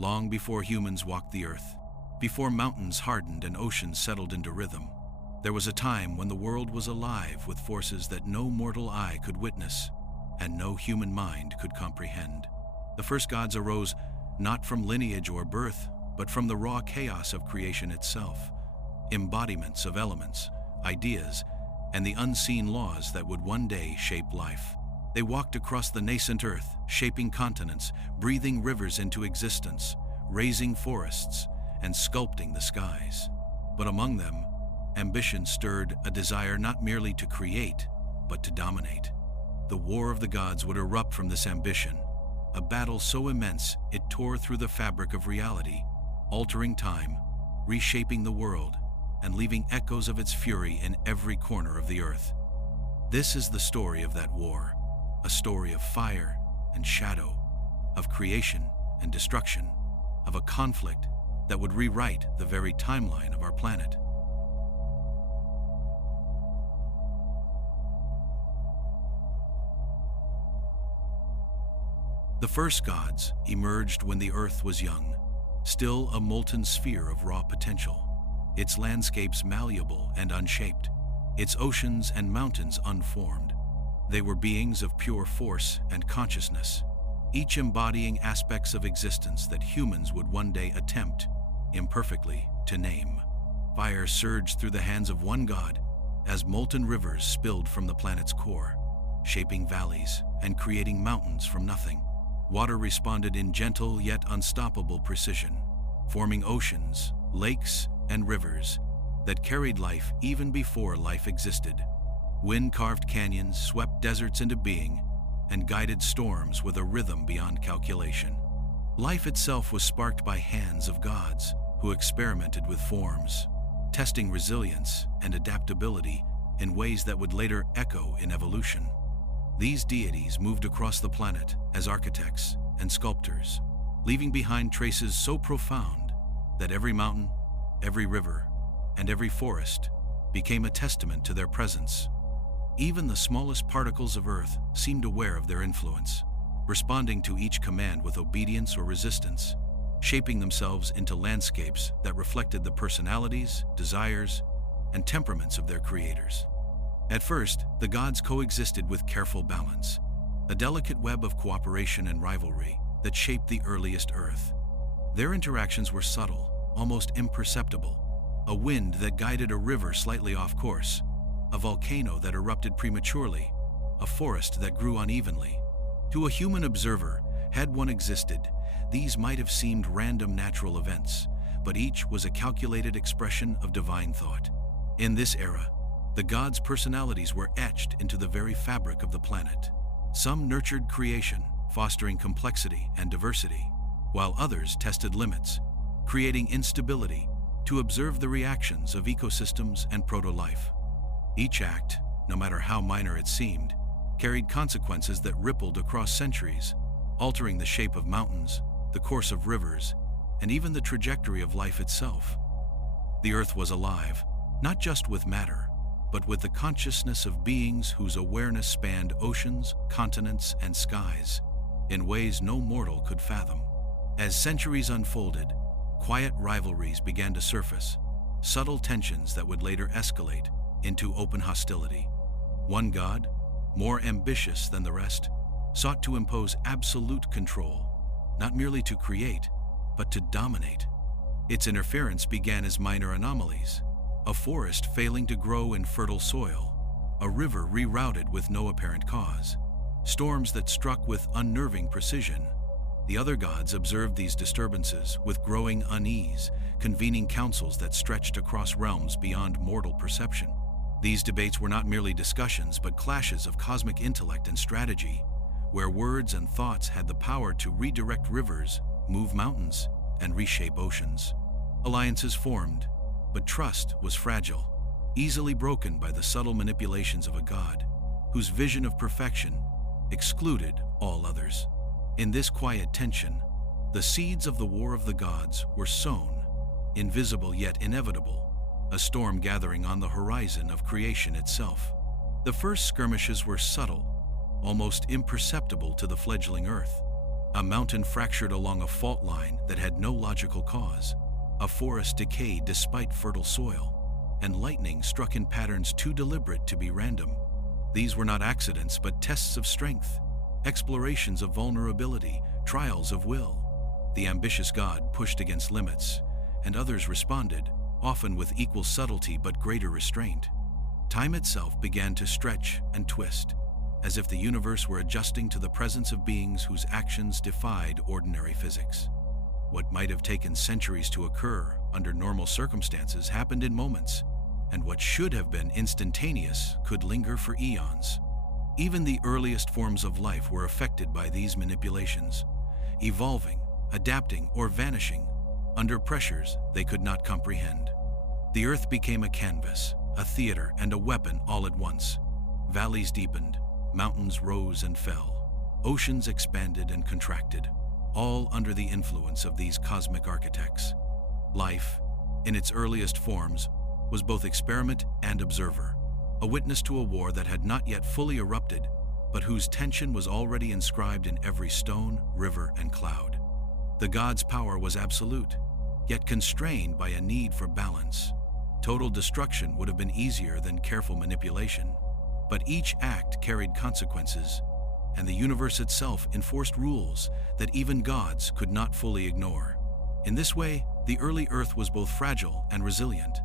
long before humans walked the earth, before mountains hardened and oceans settled into rhythm. There was a time when the world was alive with forces that no mortal eye could witness and no human mind could comprehend. The first gods arose not from lineage or birth, but from the raw chaos of creation itself, embodiments of elements, ideas, and the unseen laws that would one day shape life. They walked across the nascent earth, shaping continents, breathing rivers into existence, raising forests, and sculpting the skies. But among them, ambition stirred a desire not merely to create, but to dominate. The war of the gods would erupt from this ambition, a battle so immense it tore through the fabric of reality, altering time, reshaping the world, and leaving echoes of its fury in every corner of the earth. This is the story of that war, a story of fire and shadow, of creation and destruction, of a conflict that would rewrite the very timeline of our planet. The first gods emerged when the earth was young, still a molten sphere of raw potential, its landscapes malleable and unshaped, its oceans and mountains unformed. They were beings of pure force and consciousness, each embodying aspects of existence that humans would one day attempt, imperfectly, to name. Fire surged through the hands of one god as molten rivers spilled from the planet's core, shaping valleys and creating mountains from nothing. Water responded in gentle yet unstoppable precision, forming oceans, lakes, and rivers that carried life even before life existed. Wind carved canyons, swept deserts into being, and guided storms with a rhythm beyond calculation. Life itself was sparked by hands of gods who experimented with forms, testing resilience and adaptability in ways that would later echo in evolution. These deities moved across the planet as architects and sculptors, leaving behind traces so profound that every mountain, every river, and every forest became a testament to their presence. Even the smallest particles of earth seemed aware of their influence, responding to each command with obedience or resistance, shaping themselves into landscapes that reflected the personalities, desires, and temperaments of their creators. At first, the gods coexisted with careful balance, a delicate web of cooperation and rivalry that shaped the earliest earth. Their interactions were subtle, almost imperceptible. A wind that guided a river slightly off course, a volcano that erupted prematurely, a forest that grew unevenly. To a human observer, had one existed, these might have seemed random natural events, but each was a calculated expression of divine thought. In this era, the gods' personalities were etched into the very fabric of the planet. Some nurtured creation, fostering complexity and diversity, while others tested limits, creating instability to observe the reactions of ecosystems and proto-life. Each act, no matter how minor it seemed, carried consequences that rippled across centuries, altering the shape of mountains, the course of rivers, and even the trajectory of life itself. The earth was alive, not just with matter, but with the consciousness of beings whose awareness spanned oceans, continents, and skies in ways no mortal could fathom. As centuries unfolded, quiet rivalries began to surface, subtle tensions that would later escalate into open hostility. One god, more ambitious than the rest, sought to impose absolute control, not merely to create, but to dominate. Its interference began as minor anomalies: a forest failing to grow in fertile soil, a river rerouted with no apparent cause, storms that struck with unnerving precision. The other gods observed these disturbances with growing unease, convening councils that stretched across realms beyond mortal perception. These debates were not merely discussions, but clashes of cosmic intellect and strategy, where words and thoughts had the power to redirect rivers, move mountains, and reshape oceans. Alliances formed, but trust was fragile, easily broken by the subtle manipulations of a god whose vision of perfection excluded all others. In this quiet tension, the seeds of the war of the gods were sown, invisible yet inevitable, a storm gathering on the horizon of creation itself. The first skirmishes were subtle, almost imperceptible to the fledgling earth. A mountain fractured along a fault line that had no logical cause. A forest decayed despite fertile soil. And lightning struck in patterns too deliberate to be random. These were not accidents, but tests of strength, explorations of vulnerability, trials of will. The ambitious god pushed against limits, and others responded, often with equal subtlety but greater restraint. Time itself began to stretch and twist, as if the universe were adjusting to the presence of beings whose actions defied ordinary physics. What might have taken centuries to occur under normal circumstances happened in moments, and what should have been instantaneous could linger for eons. Even the earliest forms of life were affected by these manipulations, evolving, adapting, or vanishing under pressures they could not comprehend. The earth became a canvas, a theater, and a weapon all at once. Valleys deepened, mountains rose and fell, oceans expanded and contracted, all under the influence of these cosmic architects. Life, in its earliest forms, was both experiment and observer, a witness to a war that had not yet fully erupted, but whose tension was already inscribed in every stone, river, and cloud. The god's power was absolute, yet constrained by a need for balance. Total destruction would have been easier than careful manipulation, but each act carried consequences, and the universe itself enforced rules that even gods could not fully ignore. In this way, the early Earth was both fragile and resilient,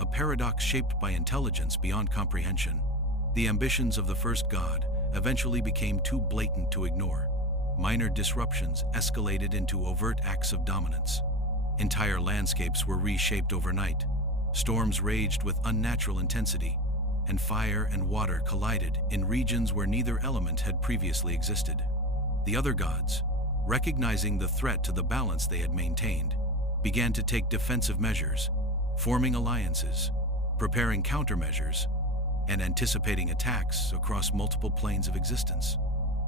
a paradox shaped by intelligence beyond comprehension. The ambitions of the first god eventually became too blatant to ignore. Minor disruptions escalated into overt acts of dominance. Entire landscapes were reshaped overnight. Storms raged with unnatural intensity, and fire and water collided in regions where neither element had previously existed. The other gods, recognizing the threat to the balance they had maintained, began to take defensive measures, forming alliances, preparing countermeasures, and anticipating attacks across multiple planes of existence.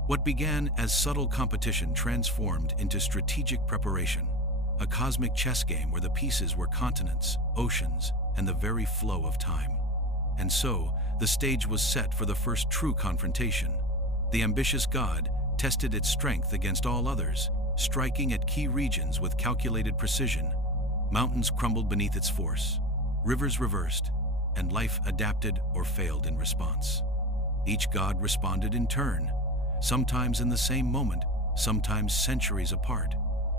What began as subtle competition transformed into strategic preparation, a cosmic chess game where the pieces were continents, oceans, and the very flow of time. And so, the stage was set for the first true confrontation. The ambitious god tested its strength against all others, striking at key regions with calculated precision. Mountains crumbled beneath its force, rivers reversed, and life adapted or failed in response. Each god responded in turn, sometimes in the same moment, sometimes centuries apart,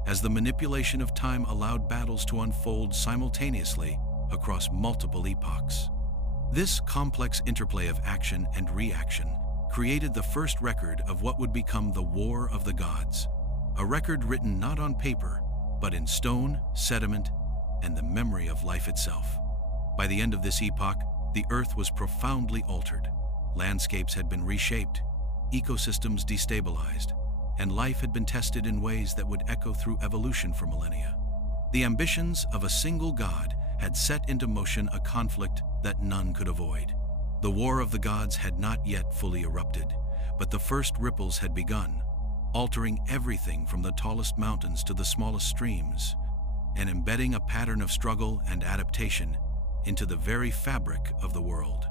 as the manipulation of time allowed battles to unfold simultaneously across multiple epochs. This complex interplay of action and reaction created the first record of what would become the War of the Gods, a record written not on paper, but in stone, sediment, and the memory of life itself. By the end of this epoch, the Earth was profoundly altered. Landscapes had been reshaped, ecosystems destabilized, and life had been tested in ways that would echo through evolution for millennia. The ambitions of a single god had set into motion a conflict that none could avoid. The War of the Gods had not yet fully erupted, but the first ripples had begun, altering everything from the tallest mountains to the smallest streams, and embedding a pattern of struggle and adaptation into the very fabric of the world.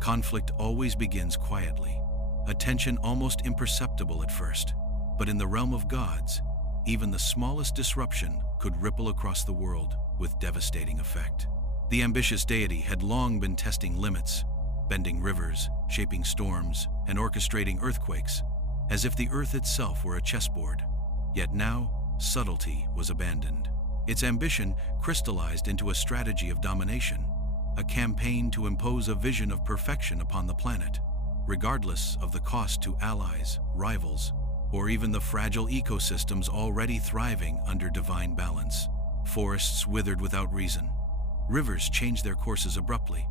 Conflict always begins quietly, a tension almost imperceptible at first, but in the realm of gods, even the smallest disruption could ripple across the world with devastating effect. The ambitious deity had long been testing limits, bending rivers, shaping storms, and orchestrating earthquakes, as if the earth itself were a chessboard. Yet now, subtlety was abandoned. Its ambition crystallized into a strategy of domination, a campaign to impose a vision of perfection upon the planet, regardless of the cost to allies, rivals, or even the fragile ecosystems already thriving under divine balance. Forests withered without reason, rivers changed their courses abruptly,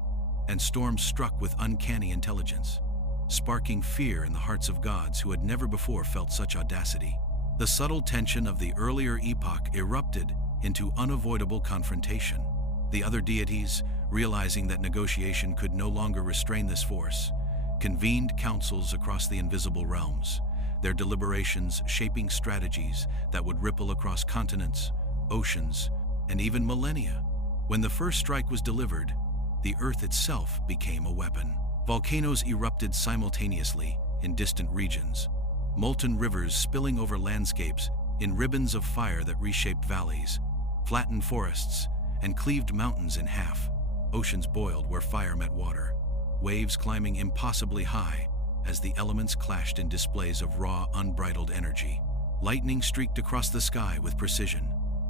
and storms struck with uncanny intelligence, sparking fear in the hearts of gods who had never before felt such audacity. The subtle tension of the earlier epoch erupted into unavoidable confrontation. The other deities, realizing that negotiation could no longer restrain this force, convened councils across the invisible realms, their deliberations shaping strategies that would ripple across continents, oceans, and even millennia. When the first strike was delivered, the earth itself became a weapon. Volcanoes erupted simultaneously in distant regions, molten rivers spilling over landscapes in ribbons of fire that reshaped valleys, flattened forests, and cleaved mountains in half. Oceans boiled where fire met water, waves climbing impossibly high as the elements clashed in displays of raw, unbridled energy. Lightning streaked across the sky with precision,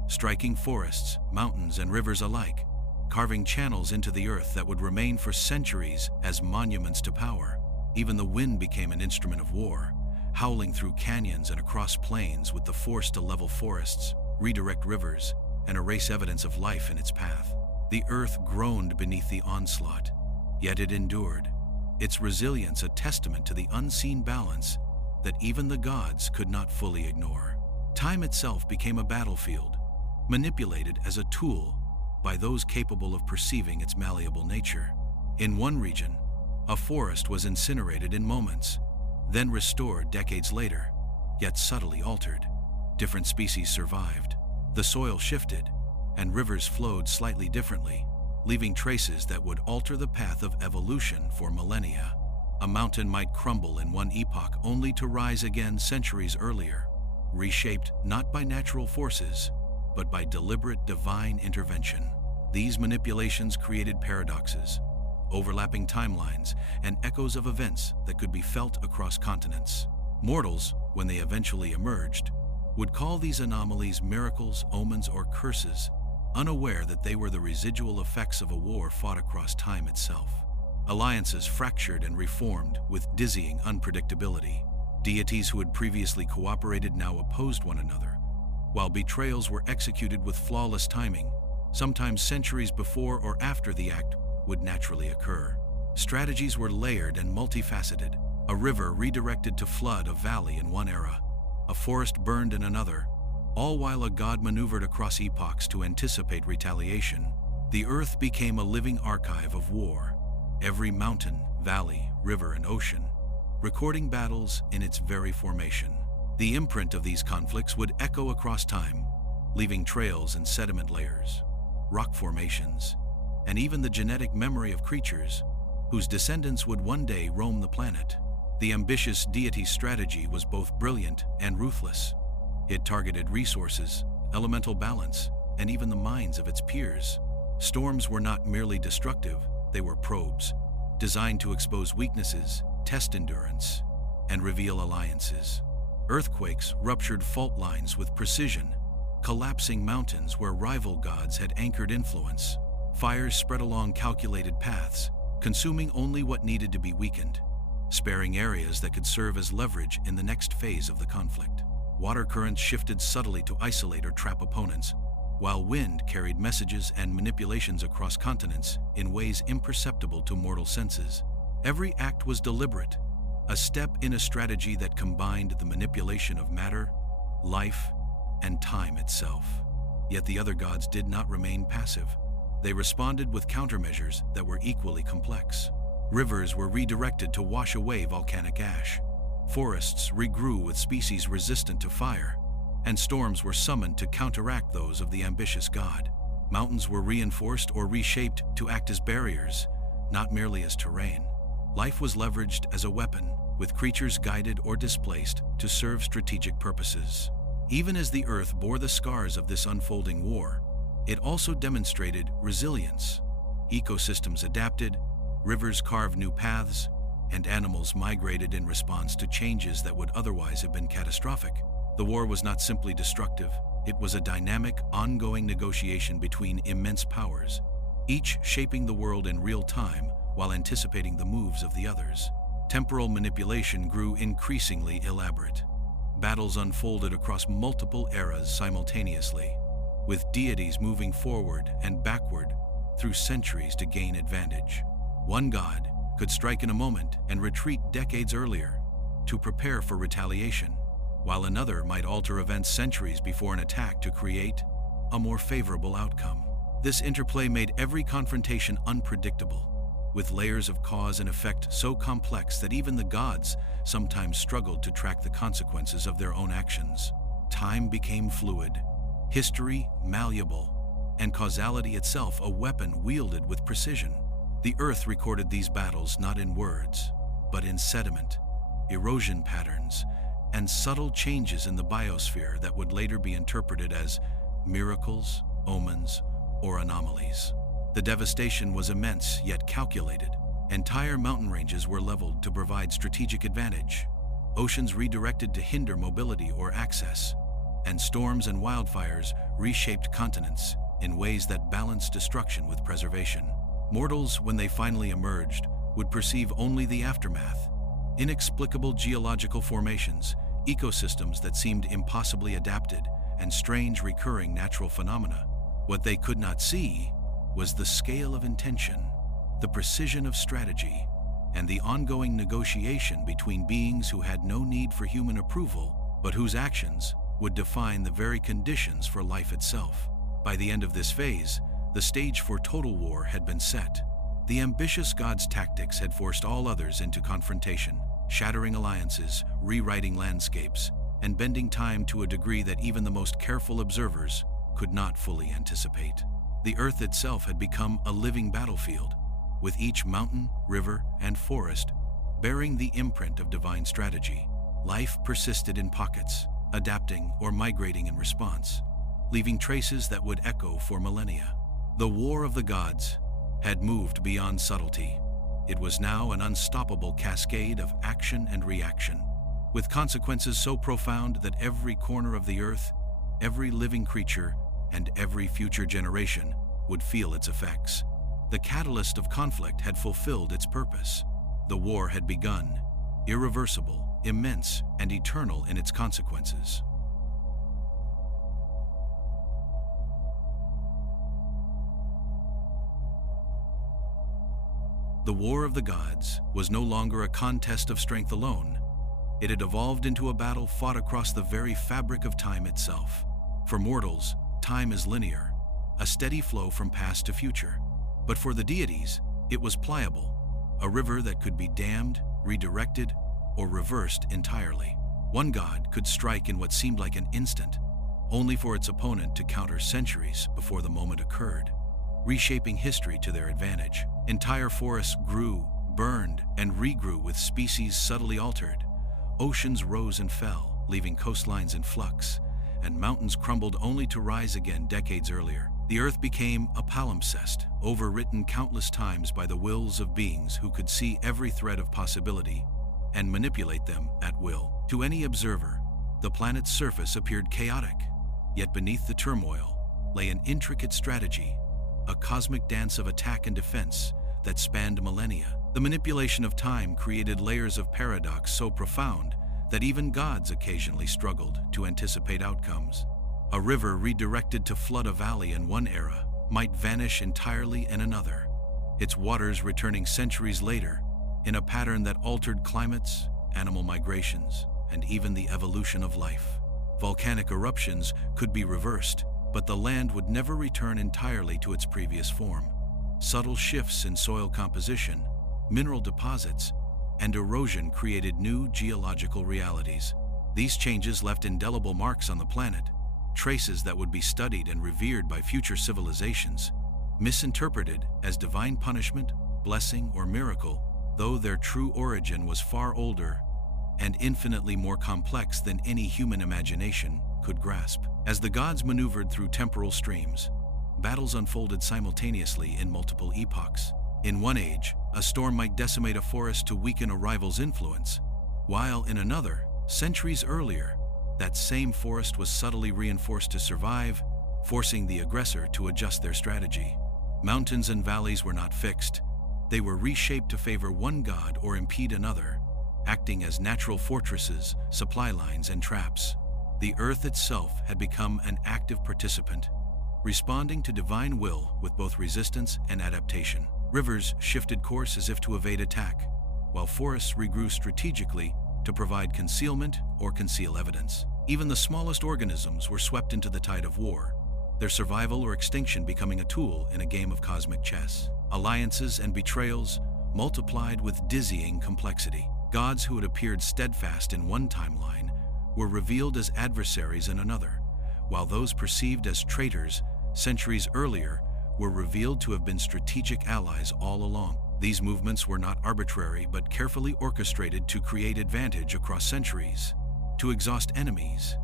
striking forests, mountains, and rivers alike, carving channels into the earth that would remain for centuries as monuments to power. Even the wind became an instrument of war, howling through canyons and across plains with the force to level forests, redirect rivers, and erase evidence of life in its path. The earth groaned beneath the onslaught, yet it endured, its resilience a testament to the unseen balance that even the gods could not fully ignore. Time itself became a battlefield, manipulated as a tool by those capable of perceiving its malleable nature. In one region, a forest was incinerated in moments, then restored decades later, yet subtly altered. Different species survived, the soil shifted, and rivers flowed slightly differently, leaving traces that would alter the path of evolution for millennia. A mountain might crumble in one epoch only to rise again centuries earlier, reshaped not by natural forces, but by deliberate divine intervention. These manipulations created paradoxes, overlapping timelines, and echoes of events that could be felt across continents. Mortals, when they eventually emerged, would call these anomalies miracles, omens, or curses, unaware that they were the residual effects of a war fought across time itself. Alliances fractured and reformed with dizzying unpredictability. Deities who had previously cooperated now opposed one another, while betrayals were executed with flawless timing, sometimes centuries before or after the act would naturally occur. Strategies were layered and multifaceted. A river redirected to flood a valley in one era, a forest burned in another, all while a god maneuvered across epochs to anticipate retaliation. The earth became a living archive of war, every mountain, valley, river, and ocean, recording battles in its very formation. The imprint of these conflicts would echo across time, leaving trails in sediment layers, rock formations, and even the genetic memory of creatures whose descendants would one day roam the planet. The ambitious deity's strategy was both brilliant and ruthless. It targeted resources, elemental balance, and even the minds of its peers. Storms were not merely destructive, they were probes, designed to expose weaknesses, test endurance, and reveal alliances. Earthquakes ruptured fault lines with precision, collapsing mountains where rival gods had anchored influence. Fires spread along calculated paths, consuming only what needed to be weakened, sparing areas that could serve as leverage in the next phase of the conflict. Water currents shifted subtly to isolate or trap opponents, while wind carried messages and manipulations across continents in ways imperceptible to mortal senses. Every act was deliberate, a step in a strategy that combined the manipulation of matter, life, and time itself. Yet the other gods did not remain passive. They responded with countermeasures that were equally complex. Rivers were redirected to wash away volcanic ash. Forests regrew with species resistant to fire, and storms were summoned to counteract those of the ambitious god. Mountains were reinforced or reshaped to act as barriers, not merely as terrain. Life was leveraged as a weapon, with creatures guided or displaced to serve strategic purposes. Even as the earth bore the scars of this unfolding war, it also demonstrated resilience. Ecosystems adapted, rivers carved new paths, and animals migrated in response to changes that would otherwise have been catastrophic. The war was not simply destructive, it was a dynamic, ongoing negotiation between immense powers, each shaping the world in real time while anticipating the moves of the others. Temporal manipulation grew increasingly elaborate. Battles unfolded across multiple eras simultaneously, with deities moving forward and backward through centuries to gain advantage. One god could strike in a moment and retreat decades earlier to prepare for retaliation, while another might alter events centuries before an attack to create a more favorable outcome. This interplay made every confrontation unpredictable, with layers of cause and effect so complex that even the gods sometimes struggled to track the consequences of their own actions. Time became fluid, history malleable, and causality itself a weapon wielded with precision. The Earth recorded these battles not in words, but in sediment, erosion patterns, and subtle changes in the biosphere that would later be interpreted as miracles, omens, or anomalies. The devastation was immense yet calculated. Entire mountain ranges were leveled to provide strategic advantage, oceans redirected to hinder mobility or access, and storms and wildfires reshaped continents in ways that balanced destruction with preservation. Mortals, when they finally emerged, would perceive only the aftermath: inexplicable geological formations, ecosystems that seemed impossibly adapted, and strange recurring natural phenomena. What they could not see was the scale of intention, the precision of strategy, and the ongoing negotiation between beings who had no need for human approval, but whose actions would define the very conditions for life itself. By the end of this phase, the stage for total war had been set. The ambitious god's tactics had forced all others into confrontation, shattering alliances, rewriting landscapes, and bending time to a degree that even the most careful observers could not fully anticipate. The Earth itself had become a living battlefield, with each mountain, river, and forest bearing the imprint of divine strategy. Life persisted in pockets, adapting or migrating in response, leaving traces that would echo for millennia. The War of the Gods had moved beyond subtlety. It was now an unstoppable cascade of action and reaction, with consequences so profound that every corner of the Earth, every living creature, and every future generation would feel its effects. The catalyst of conflict had fulfilled its purpose. The war had begun, irreversible, immense, and eternal in its consequences. The War of the Gods was no longer a contest of strength alone. It had evolved into a battle fought across the very fabric of time itself. For mortals, time is linear, a steady flow from past to future. But for the deities, it was pliable, a river that could be dammed, redirected, or reversed entirely. One god could strike in what seemed like an instant, only for its opponent to counter centuries before the moment occurred, reshaping history to their advantage. Entire forests grew, burned, and regrew with species subtly altered. Oceans rose and fell, leaving coastlines in flux, and mountains crumbled only to rise again decades earlier. The Earth became a palimpsest, overwritten countless times by the wills of beings who could see every thread of possibility and manipulate them at will. To any observer, the planet's surface appeared chaotic, yet beneath the turmoil lay an intricate strategy, a cosmic dance of attack and defense that spanned millennia. The manipulation of time created layers of paradox so profound that even gods occasionally struggled to anticipate outcomes. A river redirected to flood a valley in one era might vanish entirely in another, its waters returning centuries later in a pattern that altered climates, animal migrations, and even the evolution of life. Volcanic eruptions could be reversed, but the land would never return entirely to its previous form. Subtle shifts in soil composition, mineral deposits, and erosion created new geological realities. These changes left indelible marks on the planet, traces that would be studied and revered by future civilizations, misinterpreted as divine punishment, blessing, or miracle, though their true origin was far older and infinitely more complex than any human imagination could grasp. As the gods maneuvered through temporal streams, battles unfolded simultaneously in multiple epochs. In one age, a storm might decimate a forest to weaken a rival's influence, while in another, centuries earlier, that same forest was subtly reinforced to survive, forcing the aggressor to adjust their strategy. Mountains and valleys were not fixed. They were reshaped to favor one god or impede another, acting as natural fortresses, supply lines, and traps. The earth itself had become an active participant, responding to divine will with both resistance and adaptation. Rivers shifted course as if to evade attack, while forests regrew strategically to provide concealment or conceal evidence. Even the smallest organisms were swept into the tide of war, their survival or extinction becoming a tool in a game of cosmic chess. Alliances and betrayals multiplied with dizzying complexity. Gods who had appeared steadfast in one timeline were revealed as adversaries in another, while those perceived as traitors centuries earlier were revealed to have been strategic allies all along. These movements were not arbitrary but carefully orchestrated to create advantage across centuries, to exhaust enemies,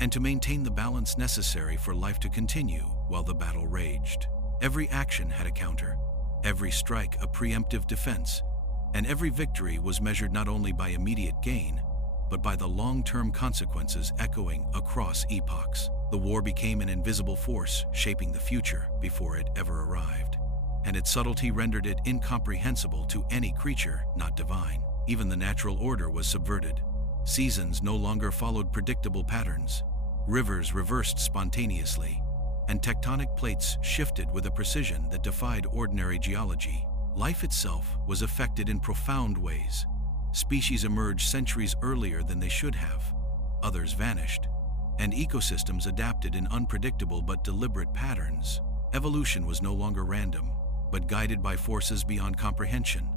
and to maintain the balance necessary for life to continue while the battle raged. Every action had a counter, every strike a preemptive defense, and every victory was measured not only by immediate gain, but by the long-term consequences echoing across epochs. The war became an invisible force shaping the future before it ever arrived, and its subtlety rendered it incomprehensible to any creature not divine. Even the natural order was subverted. Seasons no longer followed predictable patterns. Rivers reversed spontaneously, and tectonic plates shifted with a precision that defied ordinary geology. Life itself was affected in profound ways. Species emerged centuries earlier than they should have. Others vanished, and ecosystems adapted in unpredictable but deliberate patterns. Evolution was no longer random, but guided by forces beyond comprehension,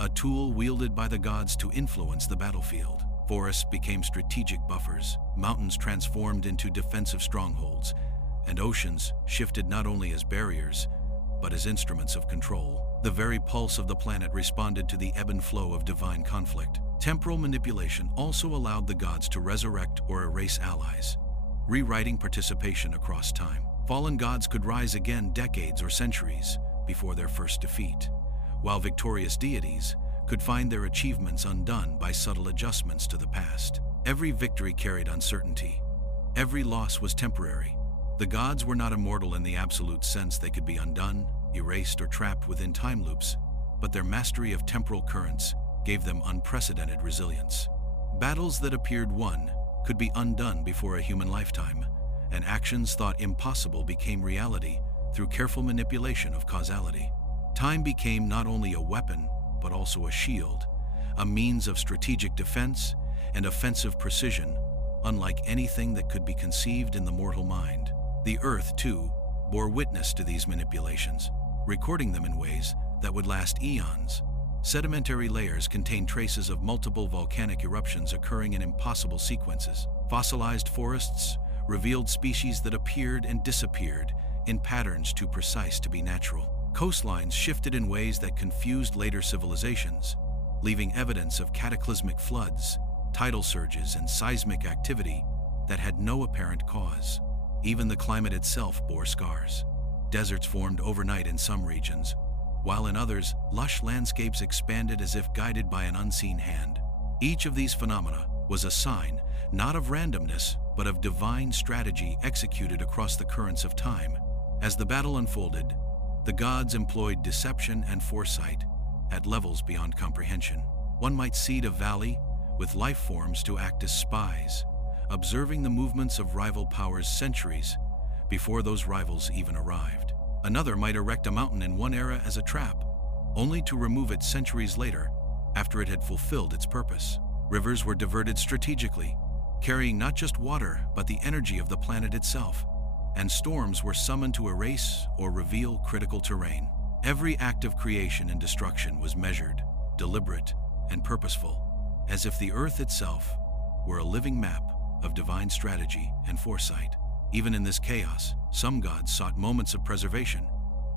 a tool wielded by the gods to influence the battlefield. Forests became strategic buffers, mountains transformed into defensive strongholds, and oceans shifted not only as barriers, but as instruments of control. The very pulse of the planet responded to the ebb and flow of divine conflict. Temporal manipulation also allowed the gods to resurrect or erase allies, rewriting participation across time. Fallen gods could rise again decades or centuries before their first defeat, while victorious deities could find their achievements undone by subtle adjustments to the past. Every victory carried uncertainty. Every loss was temporary. The gods were not immortal in the absolute sense. They could be undone, erased, or trapped within time loops, but their mastery of temporal currents gave them unprecedented resilience. Battles that appeared won could be undone before a human lifetime, and actions thought impossible became reality through careful manipulation of causality. Time became not only a weapon, but also a shield, a means of strategic defense and offensive precision, unlike anything that could be conceived in the mortal mind. The Earth, too, bore witness to these manipulations, recording them in ways that would last eons. Sedimentary layers contain traces of multiple volcanic eruptions occurring in impossible sequences. Fossilized forests revealed species that appeared and disappeared in patterns too precise to be natural. Coastlines shifted in ways that confused later civilizations, leaving evidence of cataclysmic floods, tidal surges, and seismic activity that had no apparent cause. Even the climate itself bore scars. Deserts formed overnight in some regions, while in others, lush landscapes expanded as if guided by an unseen hand. Each of these phenomena was a sign, not of randomness, but of divine strategy executed across the currents of time. As the battle unfolded, the gods employed deception and foresight at levels beyond comprehension. One might seed a valley with life forms to act as spies, observing the movements of rival powers centuries before those rivals even arrived. Another might erect a mountain in one era as a trap, only to remove it centuries later after it had fulfilled its purpose. Rivers were diverted strategically, carrying not just water but the energy of the planet itself, and storms were summoned to erase or reveal critical terrain. Every act of creation and destruction was measured, deliberate, and purposeful, as if the Earth itself were a living map of divine strategy and foresight. Even in this chaos, some gods sought moments of preservation,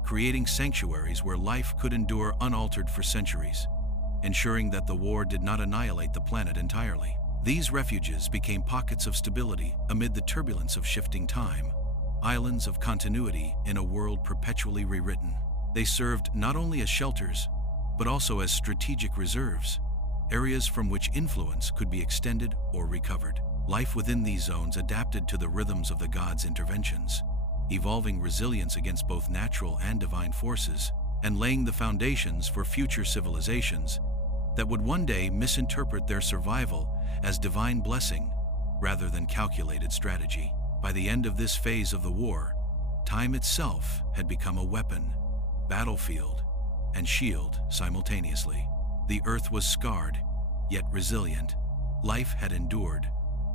creating sanctuaries where life could endure unaltered for centuries, ensuring that the war did not annihilate the planet entirely. These refuges became pockets of stability amid the turbulence of shifting time, islands of continuity in a world perpetually rewritten. They served not only as shelters, but also as strategic reserves, areas from which influence could be extended or recovered. Life within these zones adapted to the rhythms of the gods' interventions, evolving resilience against both natural and divine forces, and laying the foundations for future civilizations that would one day misinterpret their survival as divine blessing rather than calculated strategy. By the end of this phase of the war, time itself had become a weapon, battlefield, and shield simultaneously. The Earth was scarred, yet resilient. Life had endured,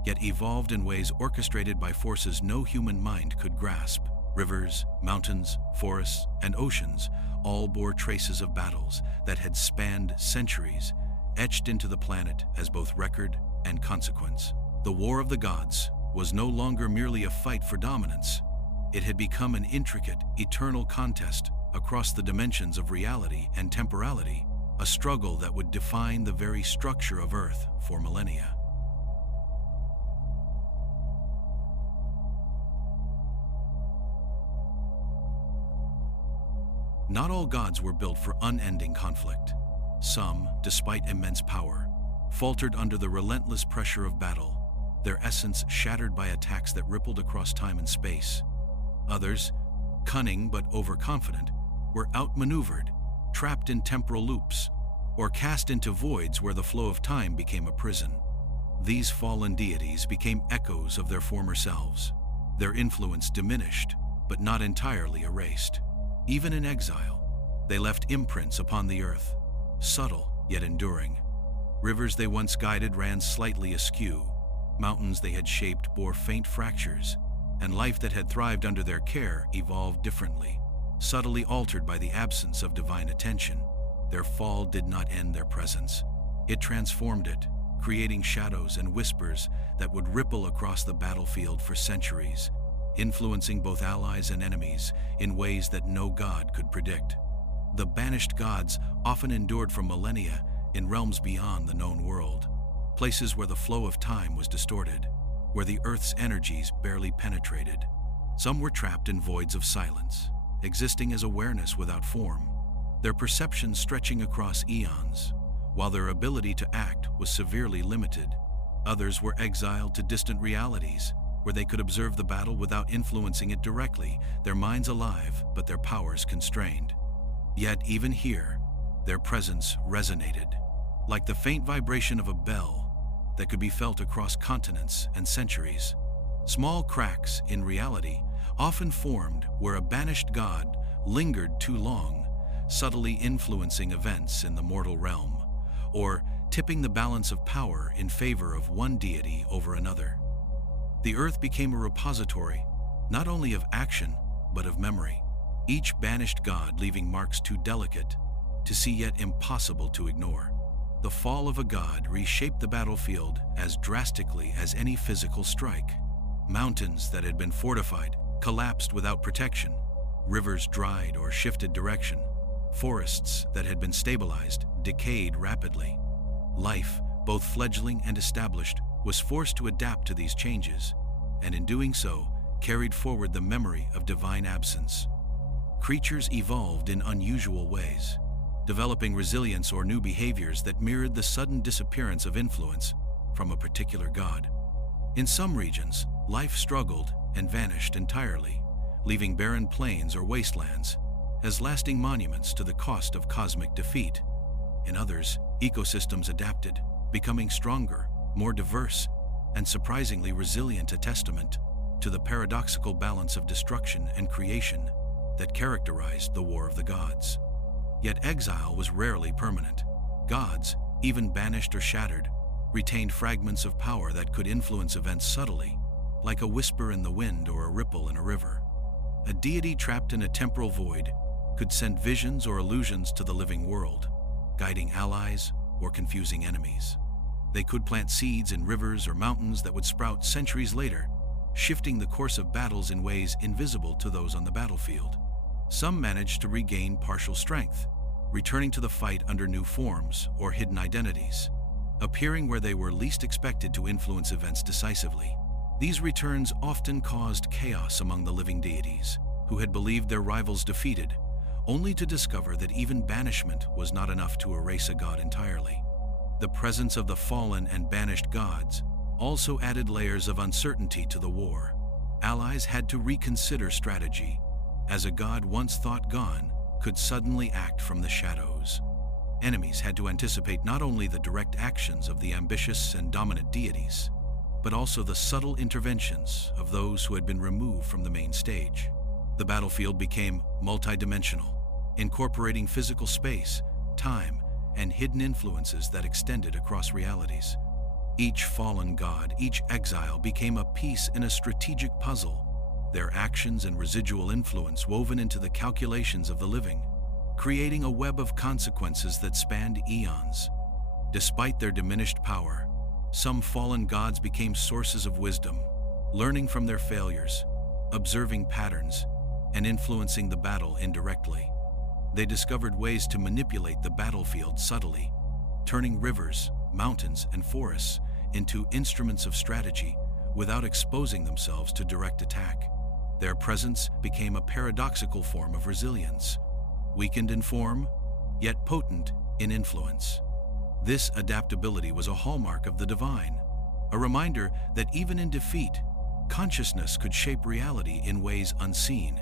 yet evolved in ways orchestrated by forces no human mind could grasp. Rivers, mountains, forests, and oceans all bore traces of battles that had spanned centuries, etched into the planet as both record and consequence. The War of the Gods was no longer merely a fight for dominance. It had become an intricate, eternal contest across the dimensions of reality and temporality, a struggle that would define the very structure of Earth for millennia. Not all gods were built for unending conflict. Some, despite immense power, faltered under the relentless pressure of battle, their essence shattered by attacks that rippled across time and space. Others, cunning but overconfident, were outmaneuvered, trapped in temporal loops, or cast into voids where the flow of time became a prison. These fallen deities became echoes of their former selves, their influence diminished, but not entirely erased. Even in exile, they left imprints upon the earth, subtle yet enduring. Rivers they once guided ran slightly askew, mountains they had shaped bore faint fractures, and life that had thrived under their care evolved differently, subtly altered by the absence of divine attention. Their fall did not end their presence. It transformed it, creating shadows and whispers that would ripple across the battlefield for centuries, influencing both allies and enemies in ways that no god could predict. The banished gods often endured for millennia in realms beyond the known world, places where the flow of time was distorted, where the earth's energies barely penetrated. Some were trapped in voids of silence, existing as awareness without form, their perception stretching across eons, while their ability to act was severely limited. Others were exiled to distant realities, where they could observe the battle without influencing it directly, their minds alive but their powers constrained. Yet even here, their presence resonated, like the faint vibration of a bell that could be felt across continents and centuries. Small cracks in reality often formed where a banished god lingered too long, subtly influencing events in the mortal realm, or tipping the balance of power in favor of one deity over another. The earth became a repository, not only of action, but of memory, each banished god leaving marks too delicate to see yet impossible to ignore. The fall of a god reshaped the battlefield as drastically as any physical strike. Mountains that had been fortified collapsed without protection, rivers dried or shifted direction, forests that had been stabilized decayed rapidly. Life, both fledgling and established, was forced to adapt to these changes, and in doing so, carried forward the memory of divine absence. Creatures evolved in unusual ways, developing resilience or new behaviors that mirrored the sudden disappearance of influence from a particular god. In some regions, life struggled and vanished entirely, leaving barren plains or wastelands as lasting monuments to the cost of cosmic defeat. In others, ecosystems adapted, becoming stronger, more diverse, and surprisingly resilient, a testament to the paradoxical balance of destruction and creation that characterized the War of the Gods. Yet exile was rarely permanent. Gods, even banished or shattered, retained fragments of power that could influence events subtly, like a whisper in the wind or a ripple in a river. A deity trapped in a temporal void could send visions or illusions to the living world, guiding allies or confusing enemies. They could plant seeds in rivers or mountains that would sprout centuries later, shifting the course of battles in ways invisible to those on the battlefield. Some managed to regain partial strength, returning to the fight under new forms or hidden identities, appearing where they were least expected to influence events decisively. These returns often caused chaos among the living deities, who had believed their rivals defeated, only to discover that even banishment was not enough to erase a god entirely. The presence of the fallen and banished gods also added layers of uncertainty to the war. Allies had to reconsider strategy, as a god once thought gone could suddenly act from the shadows. Enemies had to anticipate not only the direct actions of the ambitious and dominant deities, but also the subtle interventions of those who had been removed from the main stage. The battlefield became multidimensional, incorporating physical space, time, and hidden influences that extended across realities. Each fallen god, each exile became a piece in a strategic puzzle, their actions and residual influence woven into the calculations of the living, creating a web of consequences that spanned eons. Despite their diminished power, some fallen gods became sources of wisdom, learning from their failures, observing patterns, and influencing the battle indirectly. They discovered ways to manipulate the battlefield subtly, turning rivers, mountains, and forests into instruments of strategy without exposing themselves to direct attack. Their presence became a paradoxical form of resilience, weakened in form, yet potent in influence. This adaptability was a hallmark of the divine, a reminder that even in defeat, consciousness could shape reality in ways unseen.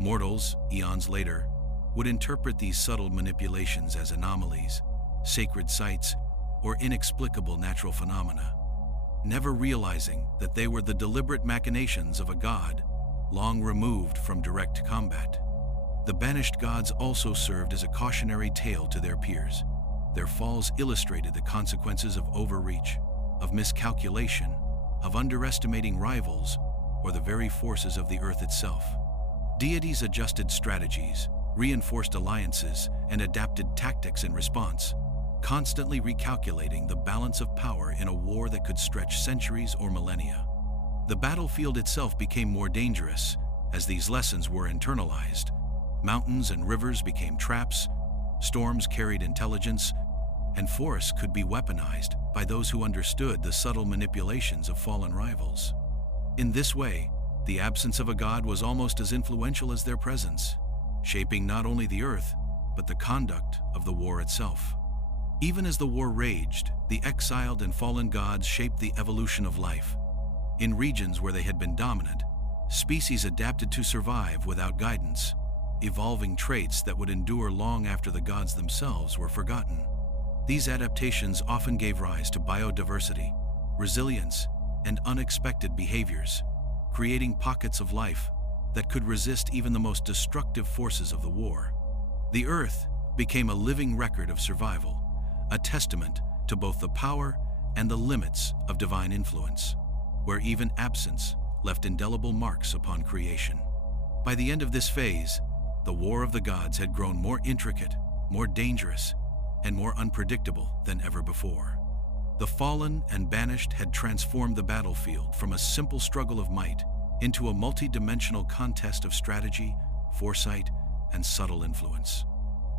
Mortals, eons later, would interpret these subtle manipulations as anomalies, sacred sites, or inexplicable natural phenomena, never realizing that they were the deliberate machinations of a god long removed from direct combat. The banished gods also served as a cautionary tale to their peers. Their falls illustrated the consequences of overreach, of miscalculation, of underestimating rivals, or the very forces of the earth itself. Deities adjusted strategies, reinforced alliances, and adapted tactics in response, constantly recalculating the balance of power in a war that could stretch centuries or millennia. The battlefield itself became more dangerous as these lessons were internalized. Mountains and rivers became traps, storms carried intelligence, and forests could be weaponized by those who understood the subtle manipulations of fallen rivals. In this way, the absence of a god was almost as influential as their presence, shaping not only the earth, but the conduct of the war itself. Even as the war raged, the exiled and fallen gods shaped the evolution of life. In regions where they had been dominant, species adapted to survive without guidance, evolving traits that would endure long after the gods themselves were forgotten. These adaptations often gave rise to biodiversity, resilience, and unexpected behaviors, creating pockets of life that could resist even the most destructive forces of the war. The earth became a living record of survival, a testament to both the power and the limits of divine influence, where even absence left indelible marks upon creation. By the end of this phase, the war of the gods had grown more intricate, more dangerous, and more unpredictable than ever before. The fallen and banished had transformed the battlefield from a simple struggle of might into a multi-dimensional contest of strategy, foresight, and subtle influence.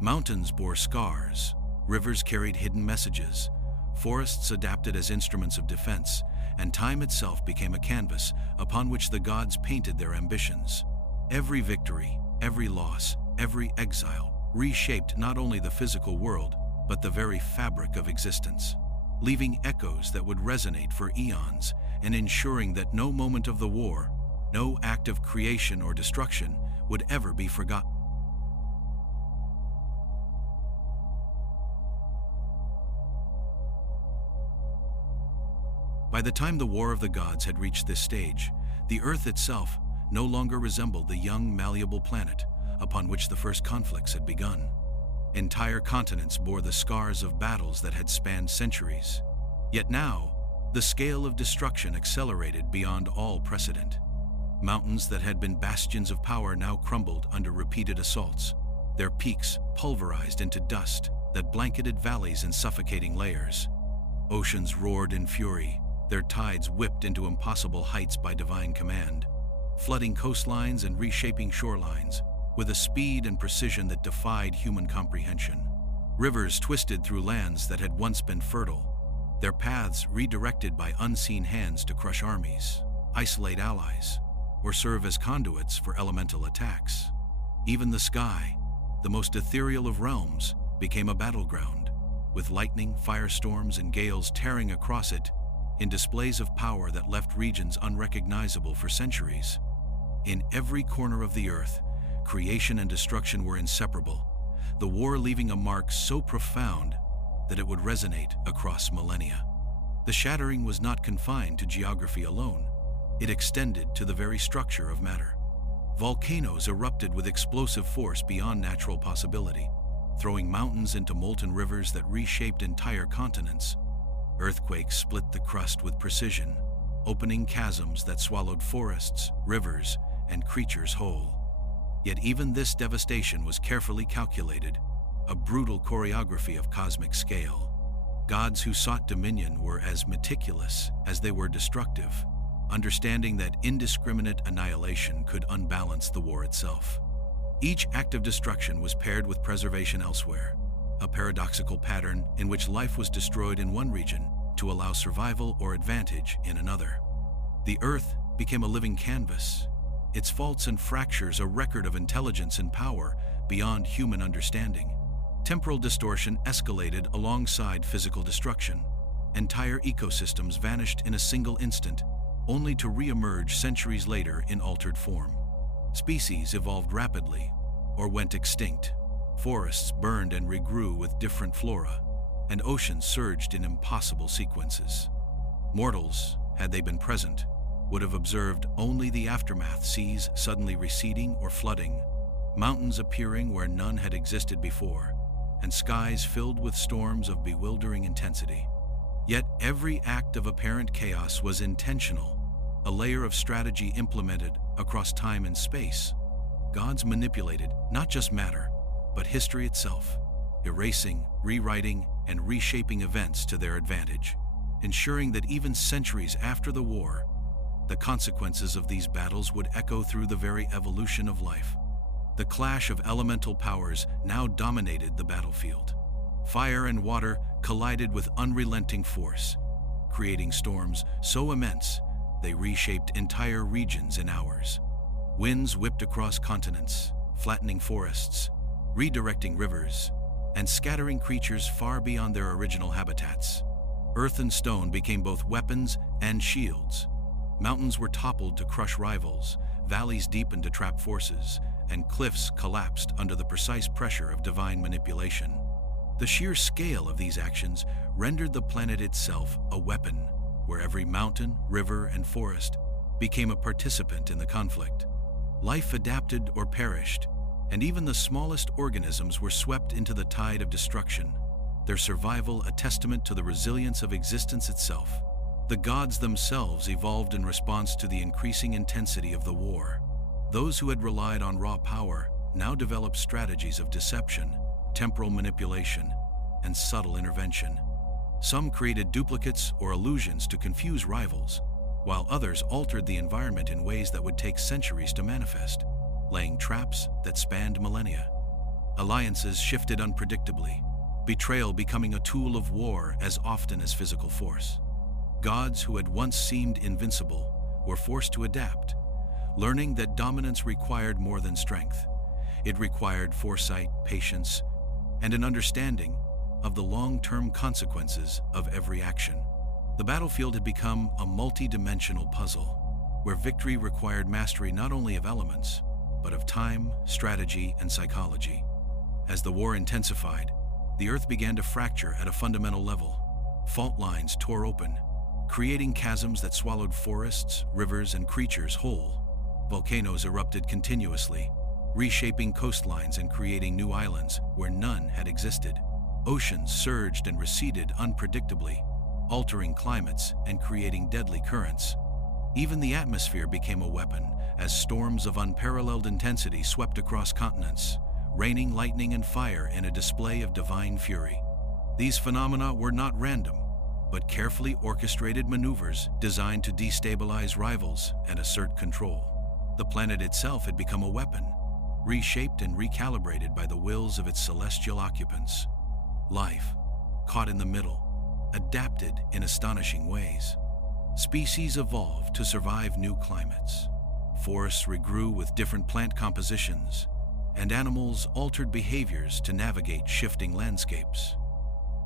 Mountains bore scars, rivers carried hidden messages, forests adapted as instruments of defense, and time itself became a canvas upon which the gods painted their ambitions. Every victory, every loss, every exile reshaped not only the physical world, but the very fabric of existence, leaving echoes that would resonate for eons and ensuring that no moment of the war, no act of creation or destruction would ever be forgotten. By the time the War of the Gods had reached this stage, the Earth itself no longer resembled the young, malleable planet upon which the first conflicts had begun. Entire continents bore the scars of battles that had spanned centuries. Yet now, the scale of destruction accelerated beyond all precedent. Mountains that had been bastions of power now crumbled under repeated assaults, their peaks pulverized into dust that blanketed valleys in suffocating layers. Oceans roared in fury, their tides whipped into impossible heights by divine command, flooding coastlines and reshaping shorelines with a speed and precision that defied human comprehension. Rivers twisted through lands that had once been fertile, their paths redirected by unseen hands to crush armies, isolate allies, or serve as conduits for elemental attacks. Even the sky, the most ethereal of realms, became a battleground, with lightning, firestorms, and gales tearing across it in displays of power that left regions unrecognizable for centuries. In every corner of the earth, creation and destruction were inseparable, the war leaving a mark so profound that it would resonate across millennia. The shattering was not confined to geography alone. It extended to the very structure of matter. Volcanoes erupted with explosive force beyond natural possibility, throwing mountains into molten rivers that reshaped entire continents. Earthquakes split the crust with precision, opening chasms that swallowed forests, rivers, and creatures whole. Yet even this devastation was carefully calculated, a brutal choreography of cosmic scale. Gods who sought dominion were as meticulous as they were destructive, understanding that indiscriminate annihilation could unbalance the war itself. Each act of destruction was paired with preservation elsewhere, a paradoxical pattern in which life was destroyed in one region to allow survival or advantage in another. The Earth became a living canvas, its faults and fractures a record of intelligence and power beyond human understanding. Temporal distortion escalated alongside physical destruction. Entire ecosystems vanished in a single instant, only to re-emerge centuries later in altered form. Species evolved rapidly, or went extinct. Forests burned and regrew with different flora, and oceans surged in impossible sequences. Mortals, had they been present, would have observed only the aftermath: seas suddenly receding or flooding, mountains appearing where none had existed before, and skies filled with storms of bewildering intensity. Yet every act of apparent chaos was intentional, a layer of strategy implemented across time and space. Gods manipulated not just matter, but history itself, erasing, rewriting, and reshaping events to their advantage, ensuring that even centuries after the war, the consequences of these battles would echo through the very evolution of life. The clash of elemental powers now dominated the battlefield. Fire and water collided with unrelenting force, creating storms so immense they reshaped entire regions in hours. Winds whipped across continents, flattening forests, redirecting rivers, and scattering creatures far beyond their original habitats. Earth and stone became both weapons and shields. Mountains were toppled to crush rivals, valleys deepened to trap forces, and cliffs collapsed under the precise pressure of divine manipulation. The sheer scale of these actions rendered the planet itself a weapon, where every mountain, river, and forest became a participant in the conflict. Life adapted or perished, and even the smallest organisms were swept into the tide of destruction, their survival a testament to the resilience of existence itself. The gods themselves evolved in response to the increasing intensity of the war. Those who had relied on raw power now developed strategies of deception, temporal manipulation, and subtle intervention. Some created duplicates or illusions to confuse rivals, while others altered the environment in ways that would take centuries to manifest, laying traps that spanned millennia. Alliances shifted unpredictably, betrayal becoming a tool of war as often as physical force. Gods who had once seemed invincible were forced to adapt, learning that dominance required more than strength. It required foresight, patience, and an understanding of the long-term consequences of every action. The battlefield had become a multi-dimensional puzzle, where victory required mastery not only of elements, but of time, strategy, and psychology. As the war intensified, the Earth began to fracture at a fundamental level. Fault lines tore open, creating chasms that swallowed forests, rivers, and creatures whole. Volcanoes erupted continuously, reshaping coastlines and creating new islands where none had existed. Oceans surged and receded unpredictably, altering climates and creating deadly currents. Even the atmosphere became a weapon, as storms of unparalleled intensity swept across continents, raining lightning and fire in a display of divine fury. These phenomena were not random, but carefully orchestrated maneuvers designed to destabilize rivals and assert control. The planet itself had become a weapon, reshaped and recalibrated by the wills of its celestial occupants. Life, caught in the middle, adapted in astonishing ways. Species evolved to survive new climates. Forests regrew with different plant compositions, and animals altered behaviors to navigate shifting landscapes.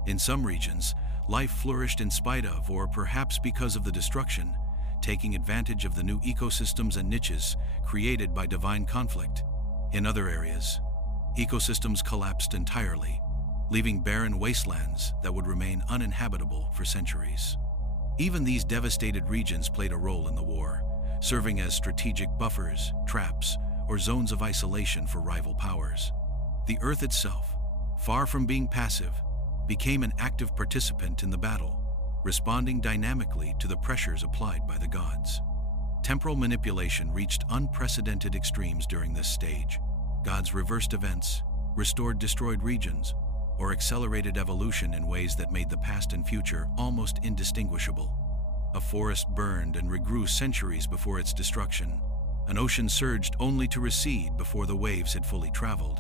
In some regions, life flourished in spite of, or perhaps because of the destruction, taking advantage of the new ecosystems and niches created by divine conflict. In other areas, ecosystems collapsed entirely, leaving barren wastelands that would remain uninhabitable for centuries. Even these devastated regions played a role in the war, serving as strategic buffers, traps, or zones of isolation for rival powers. The Earth itself, far from being passive, became an active participant in the battle, responding dynamically to the pressures applied by the gods. Temporal manipulation reached unprecedented extremes during this stage. Gods reversed events, restored destroyed regions, or accelerated evolution in ways that made the past and future almost indistinguishable. A forest burned and regrew centuries before its destruction. An ocean surged only to recede before the waves had fully traveled.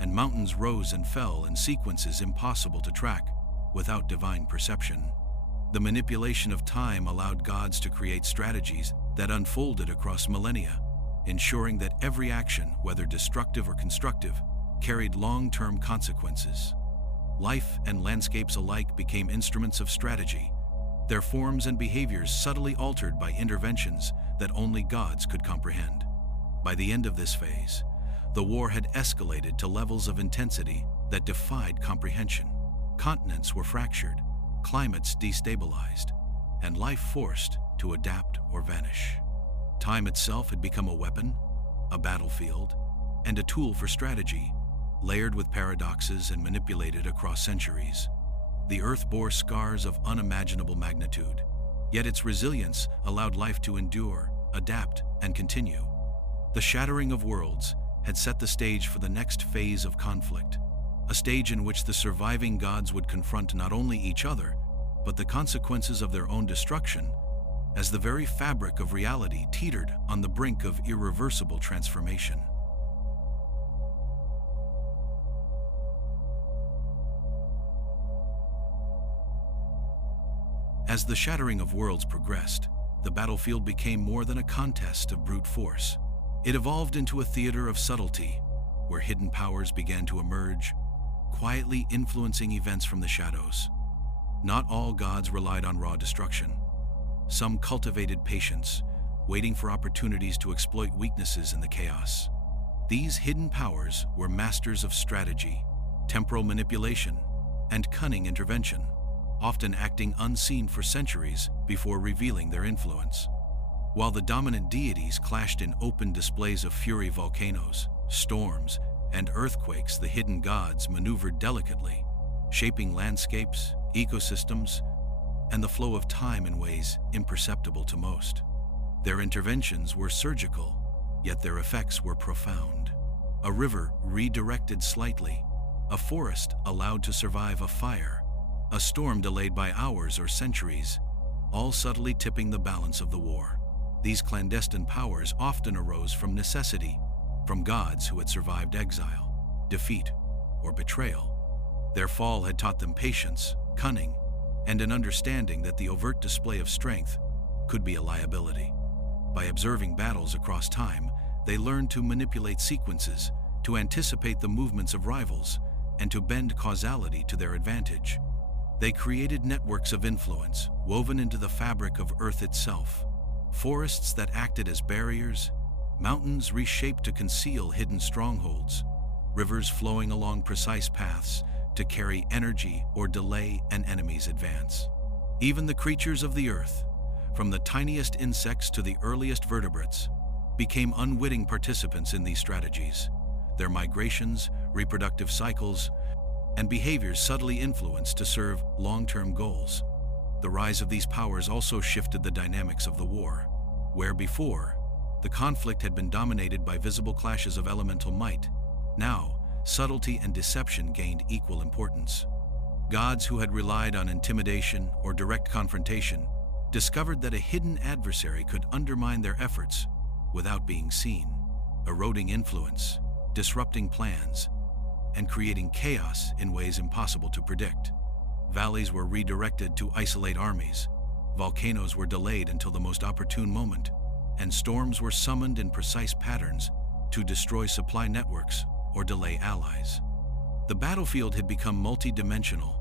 And mountains rose and fell in sequences impossible to track without divine perception. The manipulation of time allowed gods to create strategies that unfolded across millennia, ensuring that every action, whether destructive or constructive, carried long-term consequences. Life and landscapes alike became instruments of strategy, their forms and behaviors subtly altered by interventions that only gods could comprehend. By the end of this phase, the war had escalated to levels of intensity that defied comprehension. Continents were fractured, climates destabilized, and life forced to adapt or vanish. Time itself had become a weapon, a battlefield, and a tool for strategy, layered with paradoxes and manipulated across centuries. The Earth bore scars of unimaginable magnitude, yet its resilience allowed life to endure, adapt, and continue. The shattering of worlds had set the stage for the next phase of conflict, a stage in which the surviving gods would confront not only each other, but the consequences of their own destruction, as the very fabric of reality teetered on the brink of irreversible transformation. As the shattering of worlds progressed, the battlefield became more than a contest of brute force. It evolved into a theater of subtlety, where hidden powers began to emerge, quietly influencing events from the shadows. Not all gods relied on raw destruction. Some cultivated patience, waiting for opportunities to exploit weaknesses in the chaos. These hidden powers were masters of strategy, temporal manipulation, and cunning intervention, often acting unseen for centuries before revealing their influence. While the dominant deities clashed in open displays of fury, volcanoes, storms, and earthquakes, the hidden gods maneuvered delicately, shaping landscapes, ecosystems, and the flow of time in ways imperceptible to most. Their interventions were surgical, yet their effects were profound. A river redirected slightly, a forest allowed to survive a fire, a storm delayed by hours or centuries, all subtly tipping the balance of the war. These clandestine powers often arose from necessity, from gods who had survived exile, defeat, or betrayal. Their fall had taught them patience, cunning, and an understanding that the overt display of strength could be a liability. By observing battles across time, they learned to manipulate sequences, to anticipate the movements of rivals, and to bend causality to their advantage. They created networks of influence, woven into the fabric of Earth itself. Forests that acted as barriers, mountains reshaped to conceal hidden strongholds, rivers flowing along precise paths to carry energy or delay an enemy's advance. Even the creatures of the earth, from the tiniest insects to the earliest vertebrates, became unwitting participants in these strategies. Their migrations, reproductive cycles, and behaviors subtly influenced to serve long-term goals. The rise of these powers also shifted the dynamics of the war. Where before, the conflict had been dominated by visible clashes of elemental might, now, subtlety and deception gained equal importance. Gods who had relied on intimidation or direct confrontation discovered that a hidden adversary could undermine their efforts without being seen, eroding influence, disrupting plans, and creating chaos in ways impossible to predict. Valleys were redirected to isolate armies, volcanoes were delayed until the most opportune moment, and storms were summoned in precise patterns to destroy supply networks or delay allies. The battlefield had become multi-dimensional,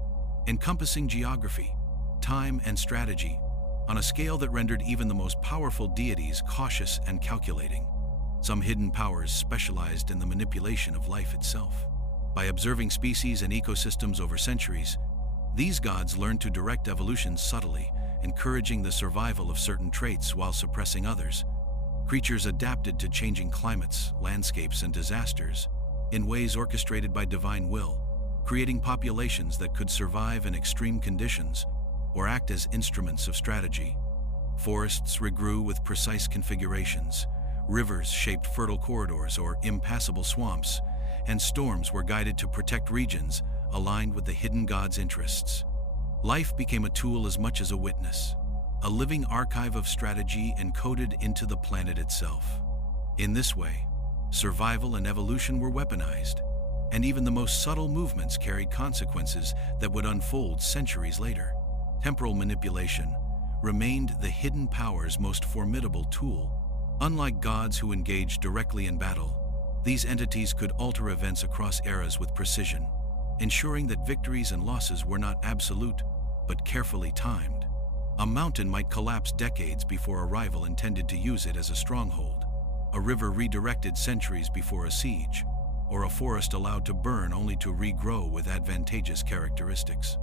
encompassing geography, time, and strategy on a scale that rendered even the most powerful deities cautious and calculating. Some hidden powers specialized in the manipulation of life itself. By observing species and ecosystems over centuries, these gods learned to direct evolution subtly, encouraging the survival of certain traits while suppressing others. Creatures adapted to changing climates, landscapes, and disasters in ways orchestrated by divine will, creating populations that could survive in extreme conditions or act as instruments of strategy. Forests regrew with precise configurations, rivers shaped fertile corridors or impassable swamps, and storms were guided to protect regions aligned with the hidden gods' interests. Life became a tool as much as a witness, a living archive of strategy encoded into the planet itself. In this way, survival and evolution were weaponized, and even the most subtle movements carried consequences that would unfold centuries later. Temporal manipulation remained the hidden power's most formidable tool. Unlike gods who engaged directly in battle, these entities could alter events across eras with precision, ensuring that victories and losses were not absolute, but carefully timed. A mountain might collapse decades before a rival intended to use it as a stronghold, a river redirected centuries before a siege, or a forest allowed to burn only to regrow with advantageous characteristics.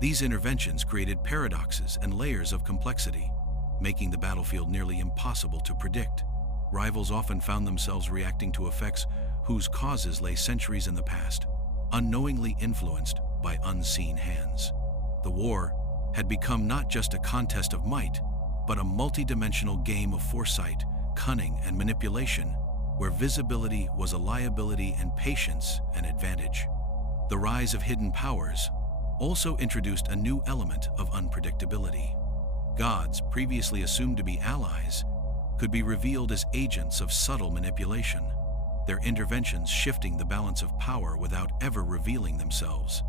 These interventions created paradoxes and layers of complexity, making the battlefield nearly impossible to predict. Rivals often found themselves reacting to effects whose causes lay centuries in the past, unknowingly influenced by unseen hands. The war had become not just a contest of might, but a multidimensional game of foresight, cunning, and manipulation, where visibility was a liability and patience an advantage. The rise of hidden powers also introduced a new element of unpredictability. Gods, previously assumed to be allies, could be revealed as agents of subtle manipulation, their interventions shifting the balance of power without ever revealing themselves.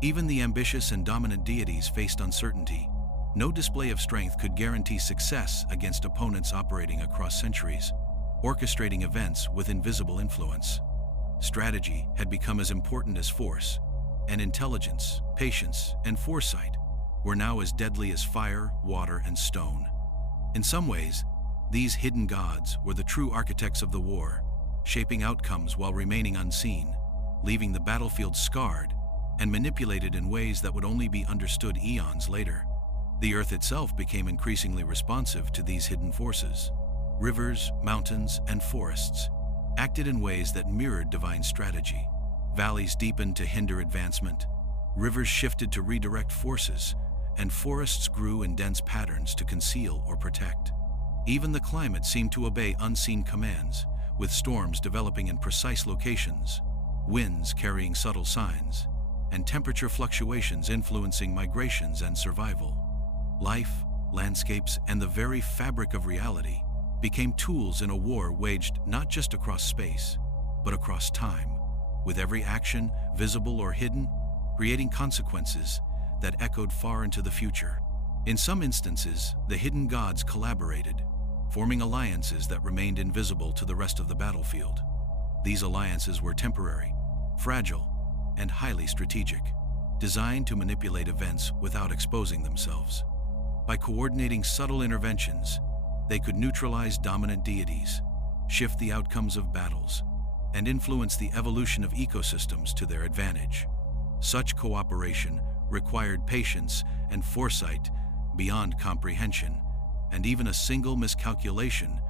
Even the ambitious and dominant deities faced uncertainty. No display of strength could guarantee success against opponents operating across centuries, orchestrating events with invisible influence. Strategy had become as important as force, and intelligence, patience, and foresight were now as deadly as fire, water, and stone. In some ways, these hidden gods were the true architects of the war, shaping outcomes while remaining unseen, leaving the battlefield scarred and manipulated in ways that would only be understood eons later. The Earth itself became increasingly responsive to these hidden forces. Rivers, mountains, and forests acted in ways that mirrored divine strategy. Valleys deepened to hinder advancement, rivers shifted to redirect forces, and forests grew in dense patterns to conceal or protect. Even the climate seemed to obey unseen commands, with storms developing in precise locations, winds carrying subtle signs, and temperature fluctuations influencing migrations and survival. Life, landscapes, and the very fabric of reality became tools in a war waged not just across space, but across time, with every action, visible or hidden, creating consequences that echoed far into the future. In some instances, the hidden gods collaborated, forming alliances that remained invisible to the rest of the battlefield. These alliances were temporary, fragile, and highly strategic, designed to manipulate events without exposing themselves. By coordinating subtle interventions, they could neutralize dominant deities, shift the outcomes of battles, and influence the evolution of ecosystems to their advantage. Such cooperation required patience and foresight beyond comprehension, and even a single miscalculation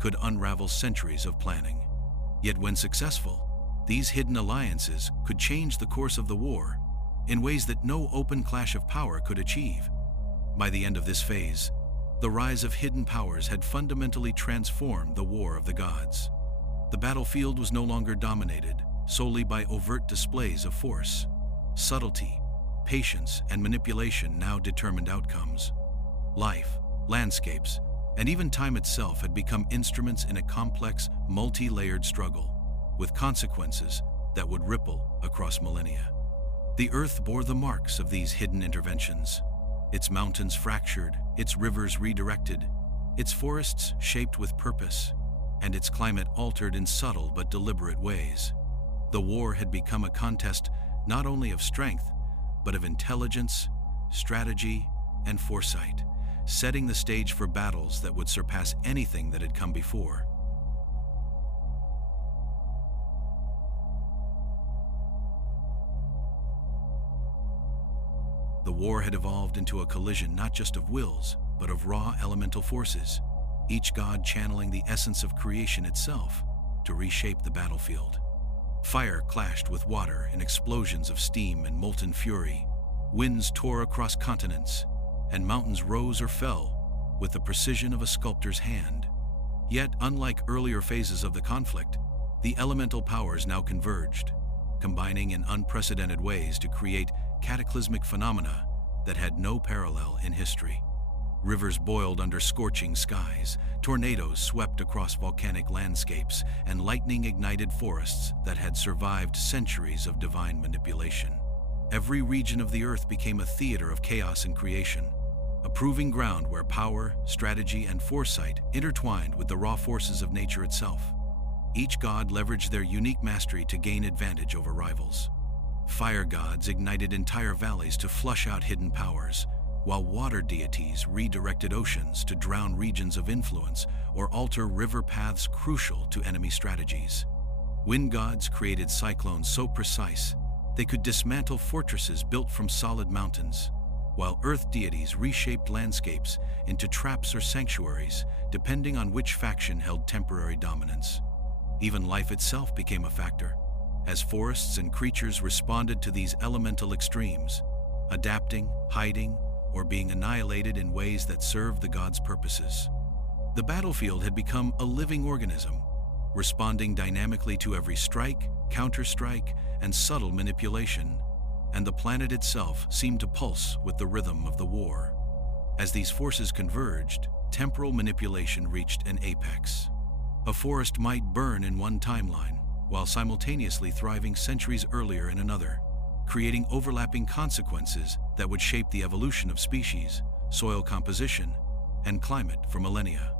could unravel centuries of planning. Yet when successful, these hidden alliances could change the course of the war in ways that no open clash of power could achieve. By the end of this phase, the rise of hidden powers had fundamentally transformed the War of the Gods. The battlefield was no longer dominated solely by overt displays of force. Subtlety, patience, and manipulation now determined outcomes. Life, landscapes, and even time itself had become instruments in a complex, multi-layered struggle, with consequences that would ripple across millennia. The Earth bore the marks of these hidden interventions. Its mountains fractured, its rivers redirected, its forests shaped with purpose, and its climate altered in subtle but deliberate ways. The war had become a contest not only of strength, but of intelligence, strategy, and foresight, setting the stage for battles that would surpass anything that had come before. The war had evolved into a collision not just of wills, but of raw elemental forces, each god channeling the essence of creation itself to reshape the battlefield. Fire clashed with water in explosions of steam and molten fury. Winds tore across continents, and mountains rose or fell with the precision of a sculptor's hand. Yet, unlike earlier phases of the conflict, the elemental powers now converged, combining in unprecedented ways to create cataclysmic phenomena that had no parallel in history. Rivers boiled under scorching skies, tornadoes swept across volcanic landscapes, and lightning ignited forests that had survived centuries of divine manipulation. Every region of the earth became a theater of chaos and creation, a proving ground where power, strategy, and foresight intertwined with the raw forces of nature itself. Each god leveraged their unique mastery to gain advantage over rivals. Fire gods ignited entire valleys to flush out hidden powers, while water deities redirected oceans to drown regions of influence or alter river paths crucial to enemy strategies. Wind gods created cyclones so precise they could dismantle fortresses built from solid mountains, while earth deities reshaped landscapes into traps or sanctuaries, depending on which faction held temporary dominance. Even life itself became a factor, as forests and creatures responded to these elemental extremes, adapting, hiding, or being annihilated in ways that served the gods' purposes. The battlefield had become a living organism, responding dynamically to every strike, counter-strike, and subtle manipulation, and the planet itself seemed to pulse with the rhythm of the war. As these forces converged, temporal manipulation reached an apex. A forest might burn in one timeline, while simultaneously thriving centuries earlier in another, creating overlapping consequences that would shape the evolution of species, soil composition, and climate for millennia.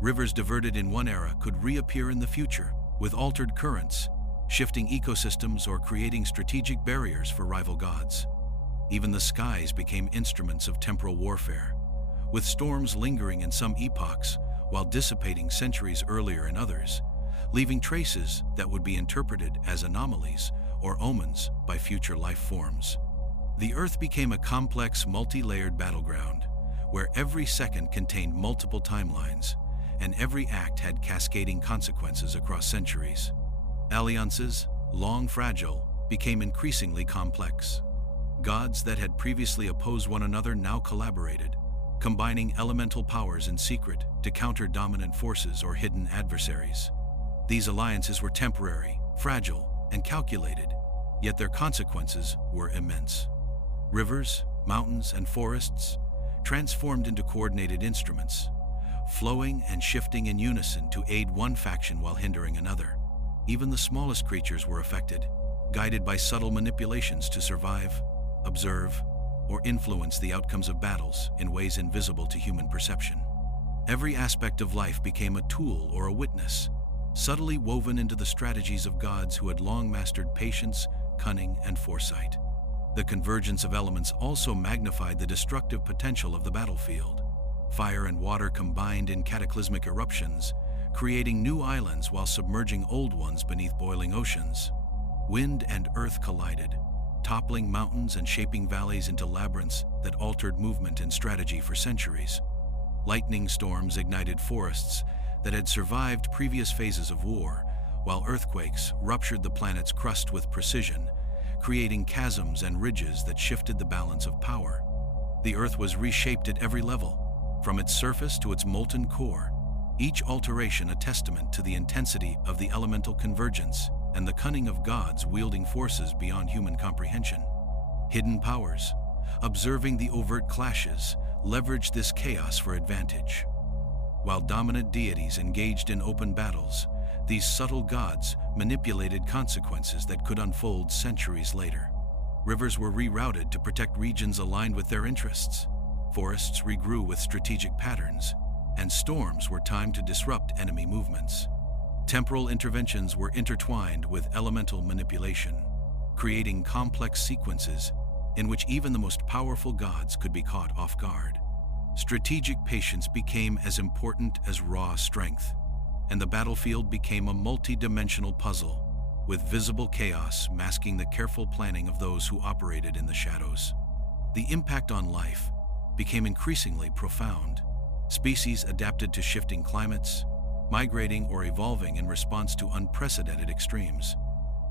Rivers diverted in one era could reappear in the future with altered currents, shifting ecosystems or creating strategic barriers for rival gods. Even the skies became instruments of temporal warfare, with storms lingering in some epochs while dissipating centuries earlier in others, leaving traces that would be interpreted as anomalies or omens by future life forms. The Earth became a complex, multi-layered battleground, where every second contained multiple timelines, and every act had cascading consequences across centuries. Alliances, long fragile, became increasingly complex. Gods that had previously opposed one another now collaborated, combining elemental powers in secret to counter dominant forces or hidden adversaries. These alliances were temporary, fragile, and calculated, yet their consequences were immense. Rivers, mountains, and forests transformed into coordinated instruments, flowing and shifting in unison to aid one faction while hindering another. Even the smallest creatures were affected, guided by subtle manipulations to survive, observe, or influence the outcomes of battles in ways invisible to human perception. Every aspect of life became a tool or a witness, subtly woven into the strategies of gods who had long mastered patience, cunning, and foresight. The convergence of elements also magnified the destructive potential of the battlefield. Fire and water combined in cataclysmic eruptions, creating new islands while submerging old ones beneath boiling oceans. Wind and earth collided, toppling mountains and shaping valleys into labyrinths that altered movement and strategy for centuries. Lightning storms ignited forests that had survived previous phases of war, while earthquakes ruptured the planet's crust with precision, creating chasms and ridges that shifted the balance of power. The Earth was reshaped at every level, from its surface to its molten core, each alteration a testament to the intensity of the elemental convergence and the cunning of gods wielding forces beyond human comprehension. Hidden powers, observing the overt clashes, leveraged this chaos for advantage. While dominant deities engaged in open battles, these subtle gods manipulated consequences that could unfold centuries later. Rivers were rerouted to protect regions aligned with their interests. Forests regrew with strategic patterns, and storms were timed to disrupt enemy movements. Temporal interventions were intertwined with elemental manipulation, creating complex sequences in which even the most powerful gods could be caught off guard. Strategic patience became as important as raw strength, and the battlefield became a multi-dimensional puzzle, with visible chaos masking the careful planning of those who operated in the shadows. The impact on life became increasingly profound. Species adapted to shifting climates, migrating or evolving in response to unprecedented extremes.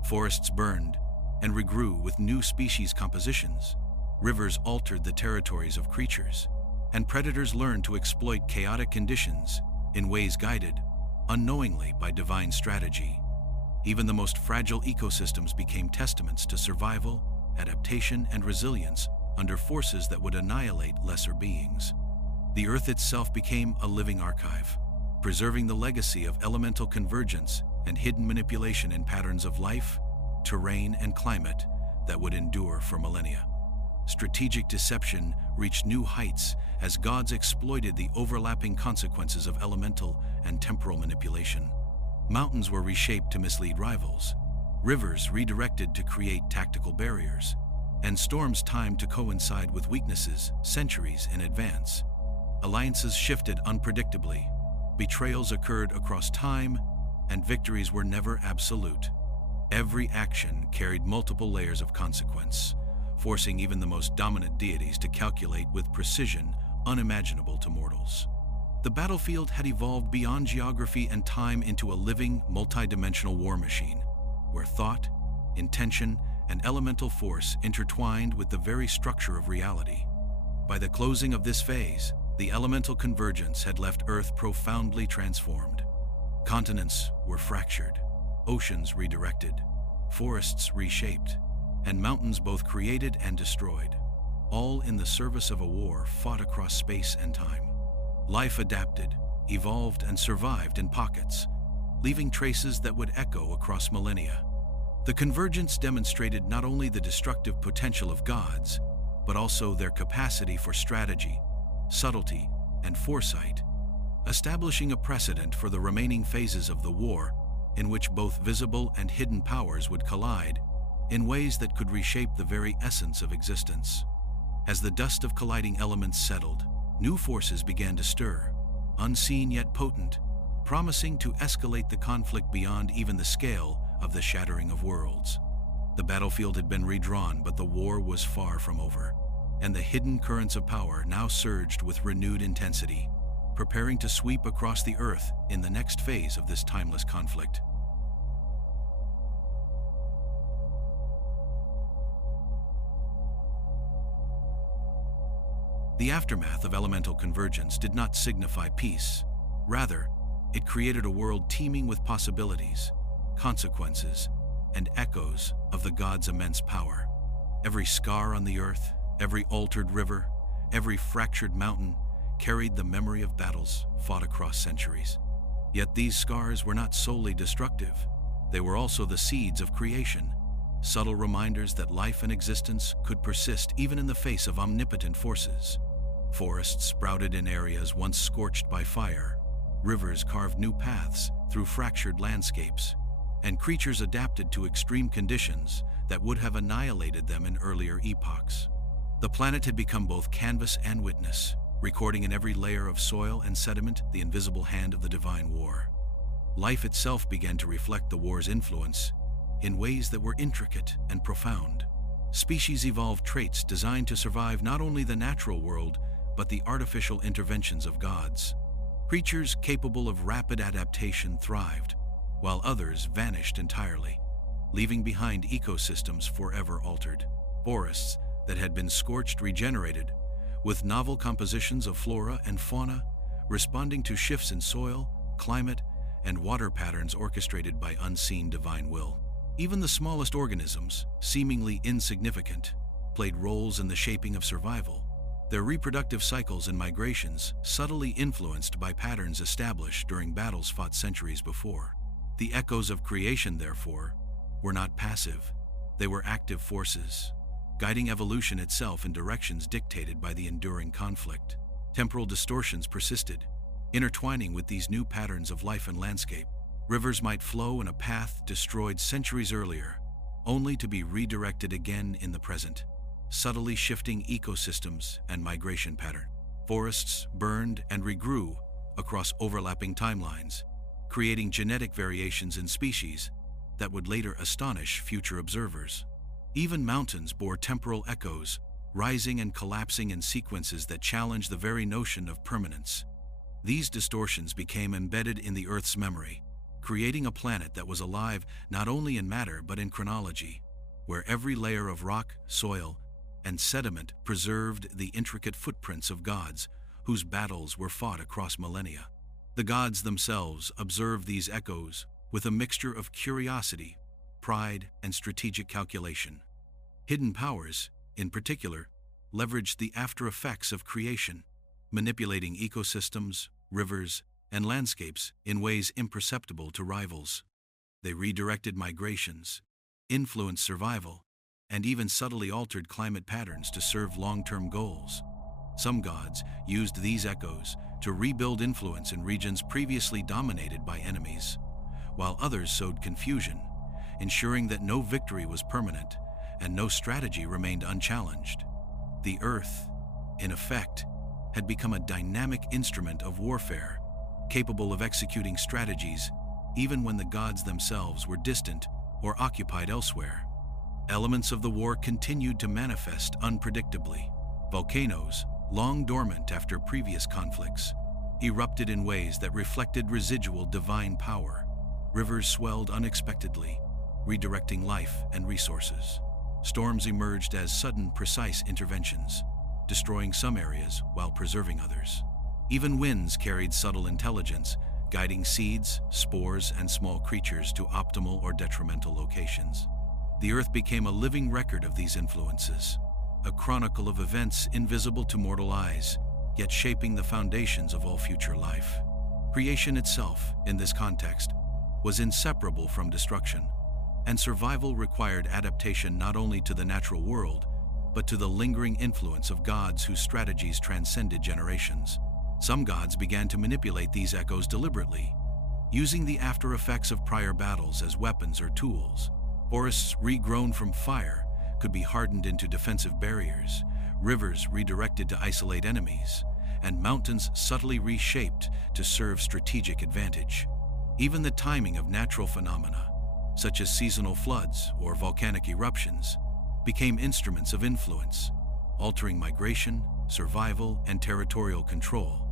Forests burned and regrew with new species compositions. Rivers altered the territories of creatures, and predators learned to exploit chaotic conditions in ways guided, unknowingly, by divine strategy. Even the most fragile ecosystems became testaments to survival, adaptation, and resilience under forces that would annihilate lesser beings. The The Earth itself became a living archive, preserving the legacy of elemental convergence and hidden manipulation in patterns of life, terrain, and climate that would endure for millennia. Strategic deception reached new heights as gods exploited the overlapping consequences of elemental and temporal manipulation. Mountains were reshaped to mislead rivals, rivers redirected to create tactical barriers, and storms timed to coincide with weaknesses centuries in advance. Alliances shifted unpredictably, betrayals occurred across time, and victories were never absolute. Every action carried multiple layers of consequence, forcing even the most dominant deities to calculate with precision unimaginable to mortals. The battlefield had evolved beyond geography and time into a living, multidimensional war machine, where thought, intention, and elemental force intertwined with the very structure of reality. By the closing of this phase, the elemental convergence had left Earth profoundly transformed. Continents were fractured, oceans redirected, forests reshaped, and mountains both created and destroyed, all in the service of a war fought across space and time. Life adapted, evolved, and survived in pockets, leaving traces that would echo across millennia. The convergence demonstrated not only the destructive potential of gods, but also their capacity for strategy, subtlety, and foresight, establishing a precedent for the remaining phases of the war in which both visible and hidden powers would collide in ways that could reshape the very essence of existence. As the dust of colliding elements settled, new forces began to stir, unseen yet potent, promising to escalate the conflict beyond even the scale of the shattering of worlds. The battlefield had been redrawn, but the war was far from over, and the hidden currents of power now surged with renewed intensity, preparing to sweep across the Earth in the next phase of this timeless conflict. The aftermath of elemental convergence did not signify peace. Rather, it created a world teeming with possibilities, consequences, and echoes of the gods' immense power. Every scar on the Earth, every altered river, every fractured mountain carried the memory of battles fought across centuries. Yet these scars were not solely destructive. They were also the seeds of creation, subtle reminders that life and existence could persist even in the face of omnipotent forces. Forests sprouted in areas once scorched by fire, rivers carved new paths through fractured landscapes, and creatures adapted to extreme conditions that would have annihilated them in earlier epochs. The planet had become both canvas and witness, recording in every layer of soil and sediment the invisible hand of the divine war. Life itself began to reflect the war's influence in ways that were intricate and profound. Species evolved traits designed to survive not only the natural world, but the artificial interventions of gods. Creatures capable of rapid adaptation thrived, while others vanished entirely, leaving behind ecosystems forever altered. Forests that had been scorched regenerated, with novel compositions of flora and fauna responding to shifts in soil, climate, and water patterns orchestrated by unseen divine will. Even the smallest organisms, seemingly insignificant, played roles in the shaping of survival, their reproductive cycles and migrations subtly influenced by patterns established during battles fought centuries before. The echoes of creation, therefore, were not passive. They were active forces, guiding evolution itself in directions dictated by the enduring conflict. Temporal distortions persisted, intertwining with these new patterns of life and landscape. Rivers might flow in a path destroyed centuries earlier, only to be redirected again in the present, subtly shifting ecosystems and migration pattern. Forests burned and regrew across overlapping timelines, creating genetic variations in species that would later astonish future observers. Even mountains bore temporal echoes, rising and collapsing in sequences that challenged the very notion of permanence. These distortions became embedded in the Earth's memory, creating a planet that was alive not only in matter but in chronology, where every layer of rock, soil, and sediment preserved the intricate footprints of gods whose battles were fought across millennia. The gods themselves observed these echoes with a mixture of curiosity, pride, and strategic calculation. Hidden powers, in particular, leveraged the after effects of creation, manipulating ecosystems, rivers, and landscapes in ways imperceptible to rivals. They redirected migrations, influenced survival, and even subtly altered climate patterns to serve long-term goals. Some gods used these echoes to rebuild influence in regions previously dominated by enemies, while others sowed confusion, ensuring that no victory was permanent and no strategy remained unchallenged. The earth, in effect, had become a dynamic instrument of warfare, capable of executing strategies even when the gods themselves were distant or occupied elsewhere. Elements of the war continued to manifest unpredictably. Volcanoes, long dormant after previous conflicts, erupted in ways that reflected residual divine power. Rivers swelled unexpectedly, redirecting life and resources. Storms emerged as sudden, precise interventions, destroying some areas while preserving others. Even winds carried subtle intelligence, guiding seeds, spores, and small creatures to optimal or detrimental locations. The earth became a living record of these influences, a chronicle of events invisible to mortal eyes, yet shaping the foundations of all future life. Creation itself, in this context, was inseparable from destruction, and survival required adaptation not only to the natural world, but to the lingering influence of gods whose strategies transcended generations. Some gods began to manipulate these echoes deliberately, using the after effects of prior battles as weapons or tools. Forests regrown from fire could be hardened into defensive barriers, rivers redirected to isolate enemies, and mountains subtly reshaped to serve strategic advantage. Even the timing of natural phenomena, such as seasonal floods or volcanic eruptions, became instruments of influence, altering migration, survival, and territorial control.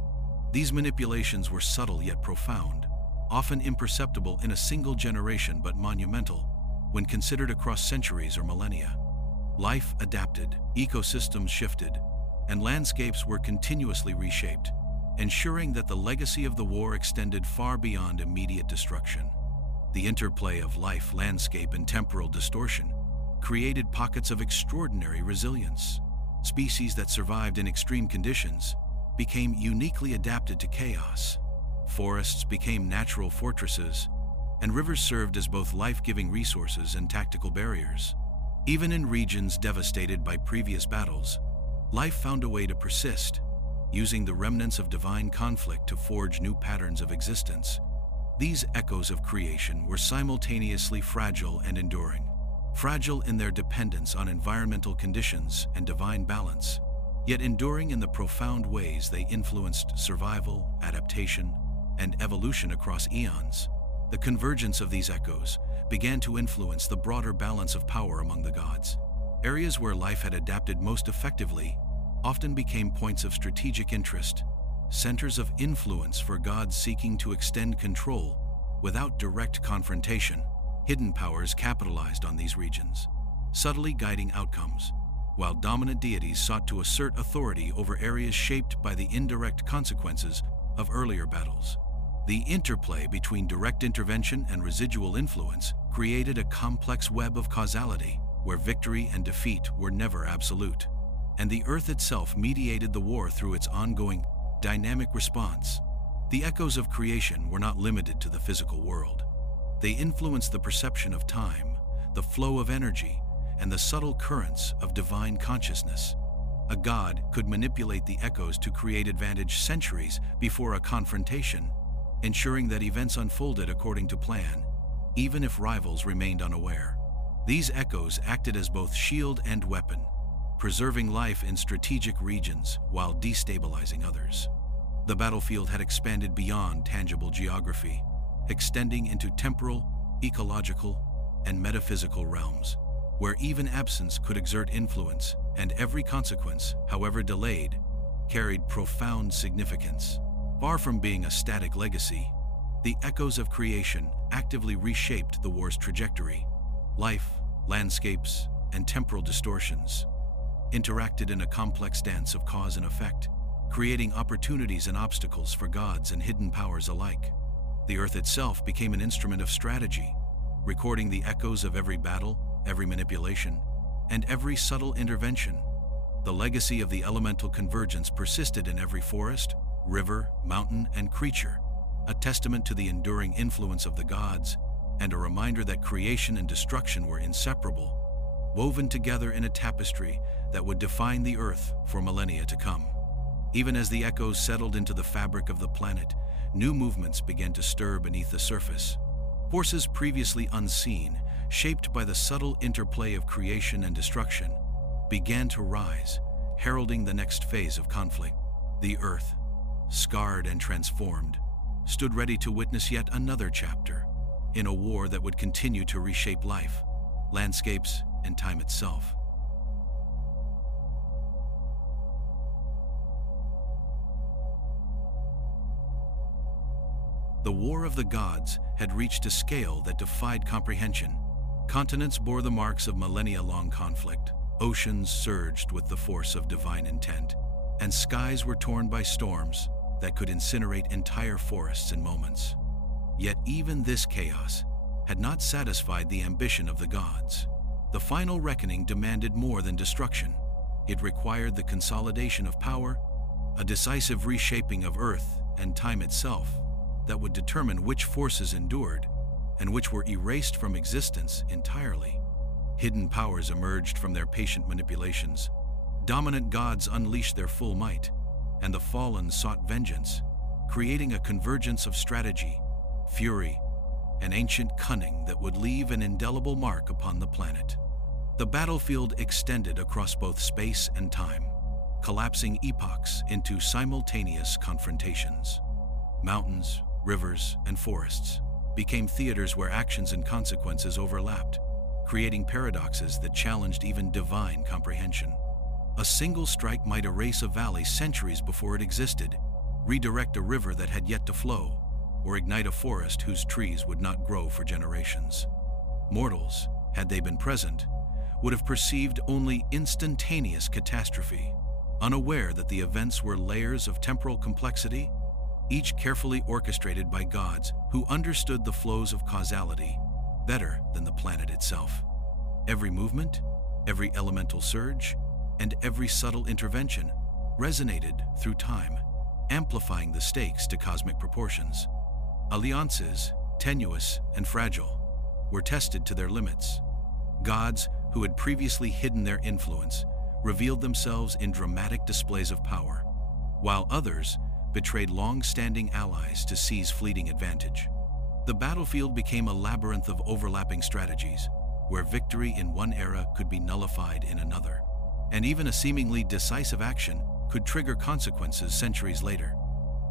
These manipulations were subtle yet profound, often imperceptible in a single generation but monumental when considered across centuries or millennia. Life adapted, ecosystems shifted, and landscapes were continuously reshaped, ensuring that the legacy of the war extended far beyond immediate destruction. The interplay of life, landscape, and temporal distortion created pockets of extraordinary resilience. Species that survived in extreme conditions became uniquely adapted to chaos. Forests became natural fortresses, and rivers served as both life-giving resources and tactical barriers. Even in regions devastated by previous battles, life found a way to persist, using the remnants of divine conflict to forge new patterns of existence. These echoes of creation were simultaneously fragile and enduring. Fragile in their dependence on environmental conditions and divine balance, yet enduring in the profound ways they influenced survival, adaptation, and evolution across eons. The convergence of these echoes began to influence the broader balance of power among the gods. Areas where life had adapted most effectively often became points of strategic interest, centers of influence for gods seeking to extend control without direct confrontation. Hidden powers capitalized on these regions, subtly guiding outcomes, while dominant deities sought to assert authority over areas shaped by the indirect consequences of earlier battles. The interplay between direct intervention and residual influence created a complex web of causality where victory and defeat were never absolute, and the earth itself mediated the war through its ongoing, dynamic response. The echoes of creation were not limited to the physical world. They influenced the perception of time, the flow of energy, and the subtle currents of divine consciousness. A god could manipulate the echoes to create advantage centuries before a confrontation, ensuring that events unfolded according to plan, even if rivals remained unaware. These echoes acted as both shield and weapon, preserving life in strategic regions while destabilizing others. The battlefield had expanded beyond tangible geography, extending into temporal, ecological, and metaphysical realms, where even absence could exert influence, and every consequence, however delayed, carried profound significance. Far from being a static legacy, the echoes of creation actively reshaped the war's trajectory. Life, landscapes, and temporal distortions interacted in a complex dance of cause and effect, creating opportunities and obstacles for gods and hidden powers alike. The earth itself became an instrument of strategy, recording the echoes of every battle, every manipulation, and every subtle intervention. The legacy of the elemental convergence persisted in every forest, river, mountain, and creature, a testament to the enduring influence of the gods and a reminder that creation and destruction were inseparable, woven together in a tapestry that would define the earth for millennia to come. Even as the echoes settled into the fabric of the planet, new movements began to stir beneath the surface. Forces previously unseen, shaped by the subtle interplay of creation and destruction, began to rise, heralding the next phase of conflict. The earth, scarred and transformed, stood ready to witness yet another chapter in a war that would continue to reshape life, landscapes, and time itself. The War of the Gods had reached a scale that defied comprehension. Continents bore the marks of millennia-long conflict, oceans surged with the force of divine intent, and skies were torn by storms that could incinerate entire forests in moments. Yet even this chaos had not satisfied the ambition of the gods. The final reckoning demanded more than destruction. It required the consolidation of power, a decisive reshaping of Earth and time itself that would determine which forces endured and which were erased from existence entirely. Hidden powers emerged from their patient manipulations. Dominant gods unleashed their full might, and the fallen sought vengeance, creating a convergence of strategy, fury, and ancient cunning that would leave an indelible mark upon the planet. The battlefield extended across both space and time, collapsing epochs into simultaneous confrontations. Mountains, rivers, and forests became theaters where actions and consequences overlapped, creating paradoxes that challenged even divine comprehension. A single strike might erase a valley centuries before it existed, redirect a river that had yet to flow, or ignite a forest whose trees would not grow for generations. Mortals, had they been present, would have perceived only instantaneous catastrophe, unaware that the events were layers of temporal complexity, each carefully orchestrated by gods who understood the flows of causality better than the planet itself. Every movement, every elemental surge, and every subtle intervention resonated through time, amplifying the stakes to cosmic proportions. Alliances, tenuous and fragile, were tested to their limits. Gods who had previously hidden their influence revealed themselves in dramatic displays of power, while others betrayed long-standing allies to seize fleeting advantage. The battlefield became a labyrinth of overlapping strategies, where victory in one era could be nullified in another, and even a seemingly decisive action could trigger consequences centuries later.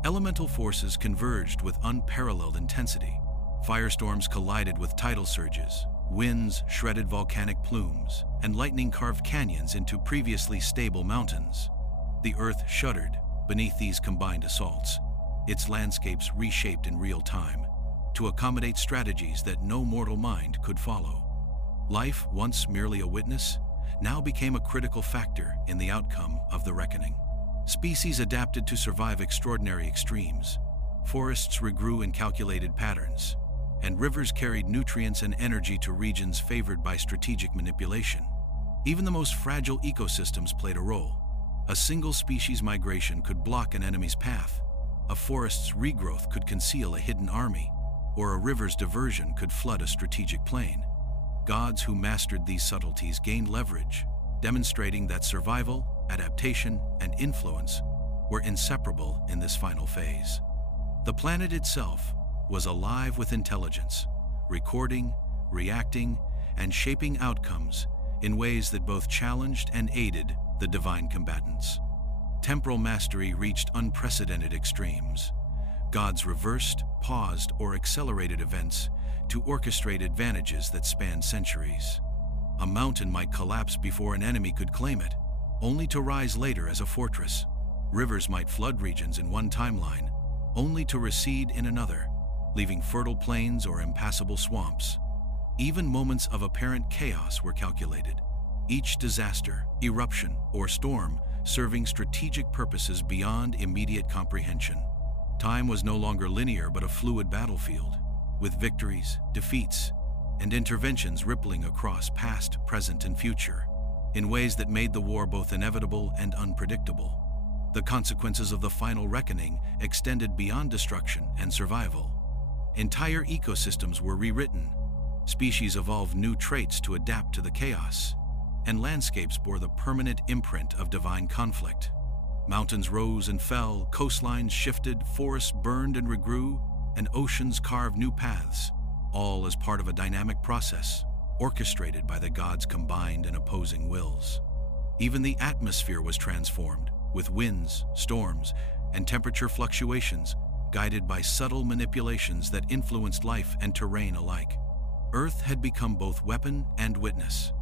Elemental forces converged with unparalleled intensity. Firestorms collided with tidal surges, winds shredded volcanic plumes, and lightning carved canyons into previously stable mountains. The earth shuddered beneath these combined assaults, its landscapes reshaped in real time to accommodate strategies that no mortal mind could follow. Life, once merely a witness, now became a critical factor in the outcome of the reckoning. Species adapted to survive extraordinary extremes. Forests regrew in calculated patterns, and rivers carried nutrients and energy to regions favored by strategic manipulation. Even the most fragile ecosystems played a role. A single species migration could block an enemy's path, a forest's regrowth could conceal a hidden army, or a river's diversion could flood a strategic plain. Gods who mastered these subtleties gained leverage, demonstrating that survival, adaptation, and influence were inseparable in this final phase. The planet itself was alive with intelligence, recording, reacting, and shaping outcomes in ways that both challenged and aided the divine combatants. Temporal mastery reached unprecedented extremes. Gods reversed, paused, or accelerated events to orchestrate advantages that spanned centuries. A mountain might collapse before an enemy could claim it, only to rise later as a fortress. Rivers might flood regions in one timeline, only to recede in another, leaving fertile plains or impassable swamps. Even moments of apparent chaos were calculated, each disaster, eruption, or storm serving strategic purposes beyond immediate comprehension. Time was no longer linear but a fluid battlefield, with victories, defeats, and interventions rippling across past, present, and future. in ways that made the war both inevitable and unpredictable. The consequences of the final reckoning extended beyond destruction and survival. Entire ecosystems were rewritten, species evolved new traits to adapt to the chaos, and landscapes bore the permanent imprint of divine conflict. Mountains rose and fell, coastlines shifted, forests burned and regrew, and oceans carved new paths, all as part of a dynamic process, orchestrated by the gods' combined and opposing wills. Even the atmosphere was transformed, with winds, storms, and temperature fluctuations, guided by subtle manipulations that influenced life and terrain alike. Earth had become both weapon and witness,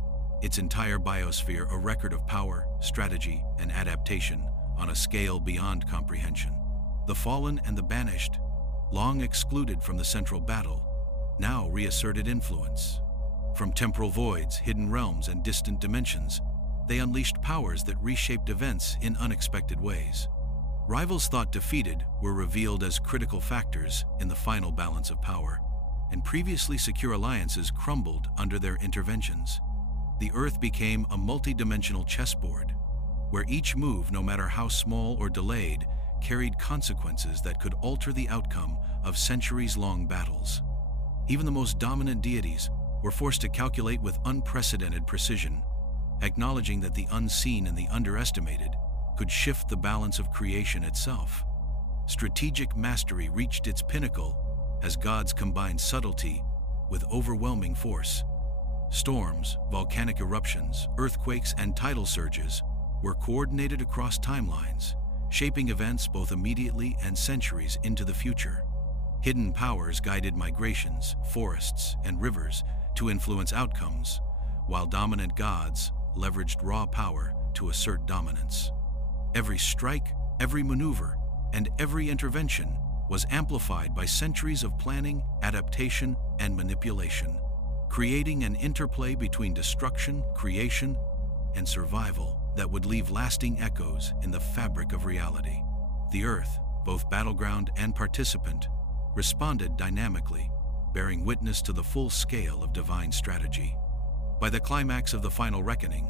its entire biosphere a record of power, strategy, and adaptation on a scale beyond comprehension. The fallen and the banished, long excluded from the central battle, now reasserted influence. From temporal voids, hidden realms, and distant dimensions, they unleashed powers that reshaped events in unexpected ways. Rivals thought defeated were revealed as critical factors in the final balance of power, and previously secure alliances crumbled under their interventions. The Earth became a multi-dimensional chessboard, where each move, no matter how small or delayed, carried consequences that could alter the outcome of centuries-long battles. Even the most dominant deities were forced to calculate with unprecedented precision, acknowledging that the unseen and the underestimated could shift the balance of creation itself. Strategic mastery reached its pinnacle as gods combined subtlety with overwhelming force. Storms, volcanic eruptions, earthquakes, and tidal surges were coordinated across timelines, shaping events both immediately and centuries into the future. Hidden powers guided migrations, forests, and rivers to influence outcomes, while dominant gods leveraged raw power to assert dominance. Every strike, every maneuver, and every intervention was amplified by centuries of planning, adaptation, and manipulation, creating an interplay between destruction, creation, and survival that would leave lasting echoes in the fabric of reality. The Earth, both battleground and participant, responded dynamically, bearing witness to the full scale of divine strategy. By the climax of the final reckoning,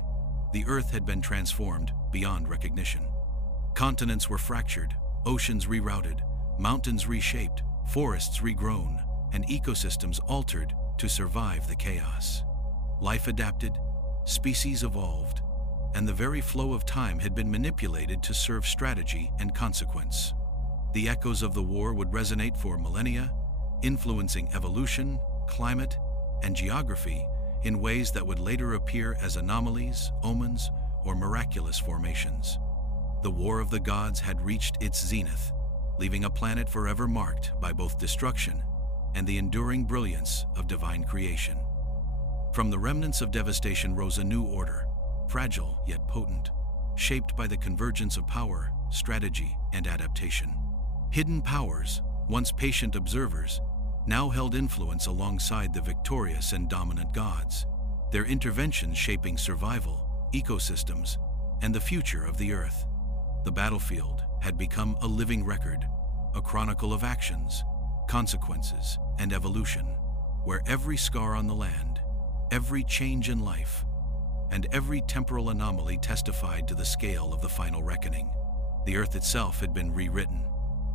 the Earth had been transformed beyond recognition. Continents were fractured, oceans rerouted, mountains reshaped, forests regrown, and ecosystems altered to survive the chaos. Life adapted, species evolved, and the very flow of time had been manipulated to serve strategy and consequence. The echoes of the war would resonate for millennia, influencing evolution, climate, and geography in ways that would later appear as anomalies, omens, or miraculous formations. The War of the Gods had reached its zenith, leaving a planet forever marked by both destruction and the enduring brilliance of divine creation. From the remnants of devastation rose a new order, fragile yet potent, shaped by the convergence of power, strategy, and adaptation. Hidden powers, once patient observers, now held influence alongside the victorious and dominant gods, their interventions shaping survival, ecosystems, and the future of the Earth. The battlefield had become a living record, a chronicle of actions, consequences, and evolution, where every scar on the land, every change in life, and every temporal anomaly testified to the scale of the final reckoning. The Earth itself had been rewritten,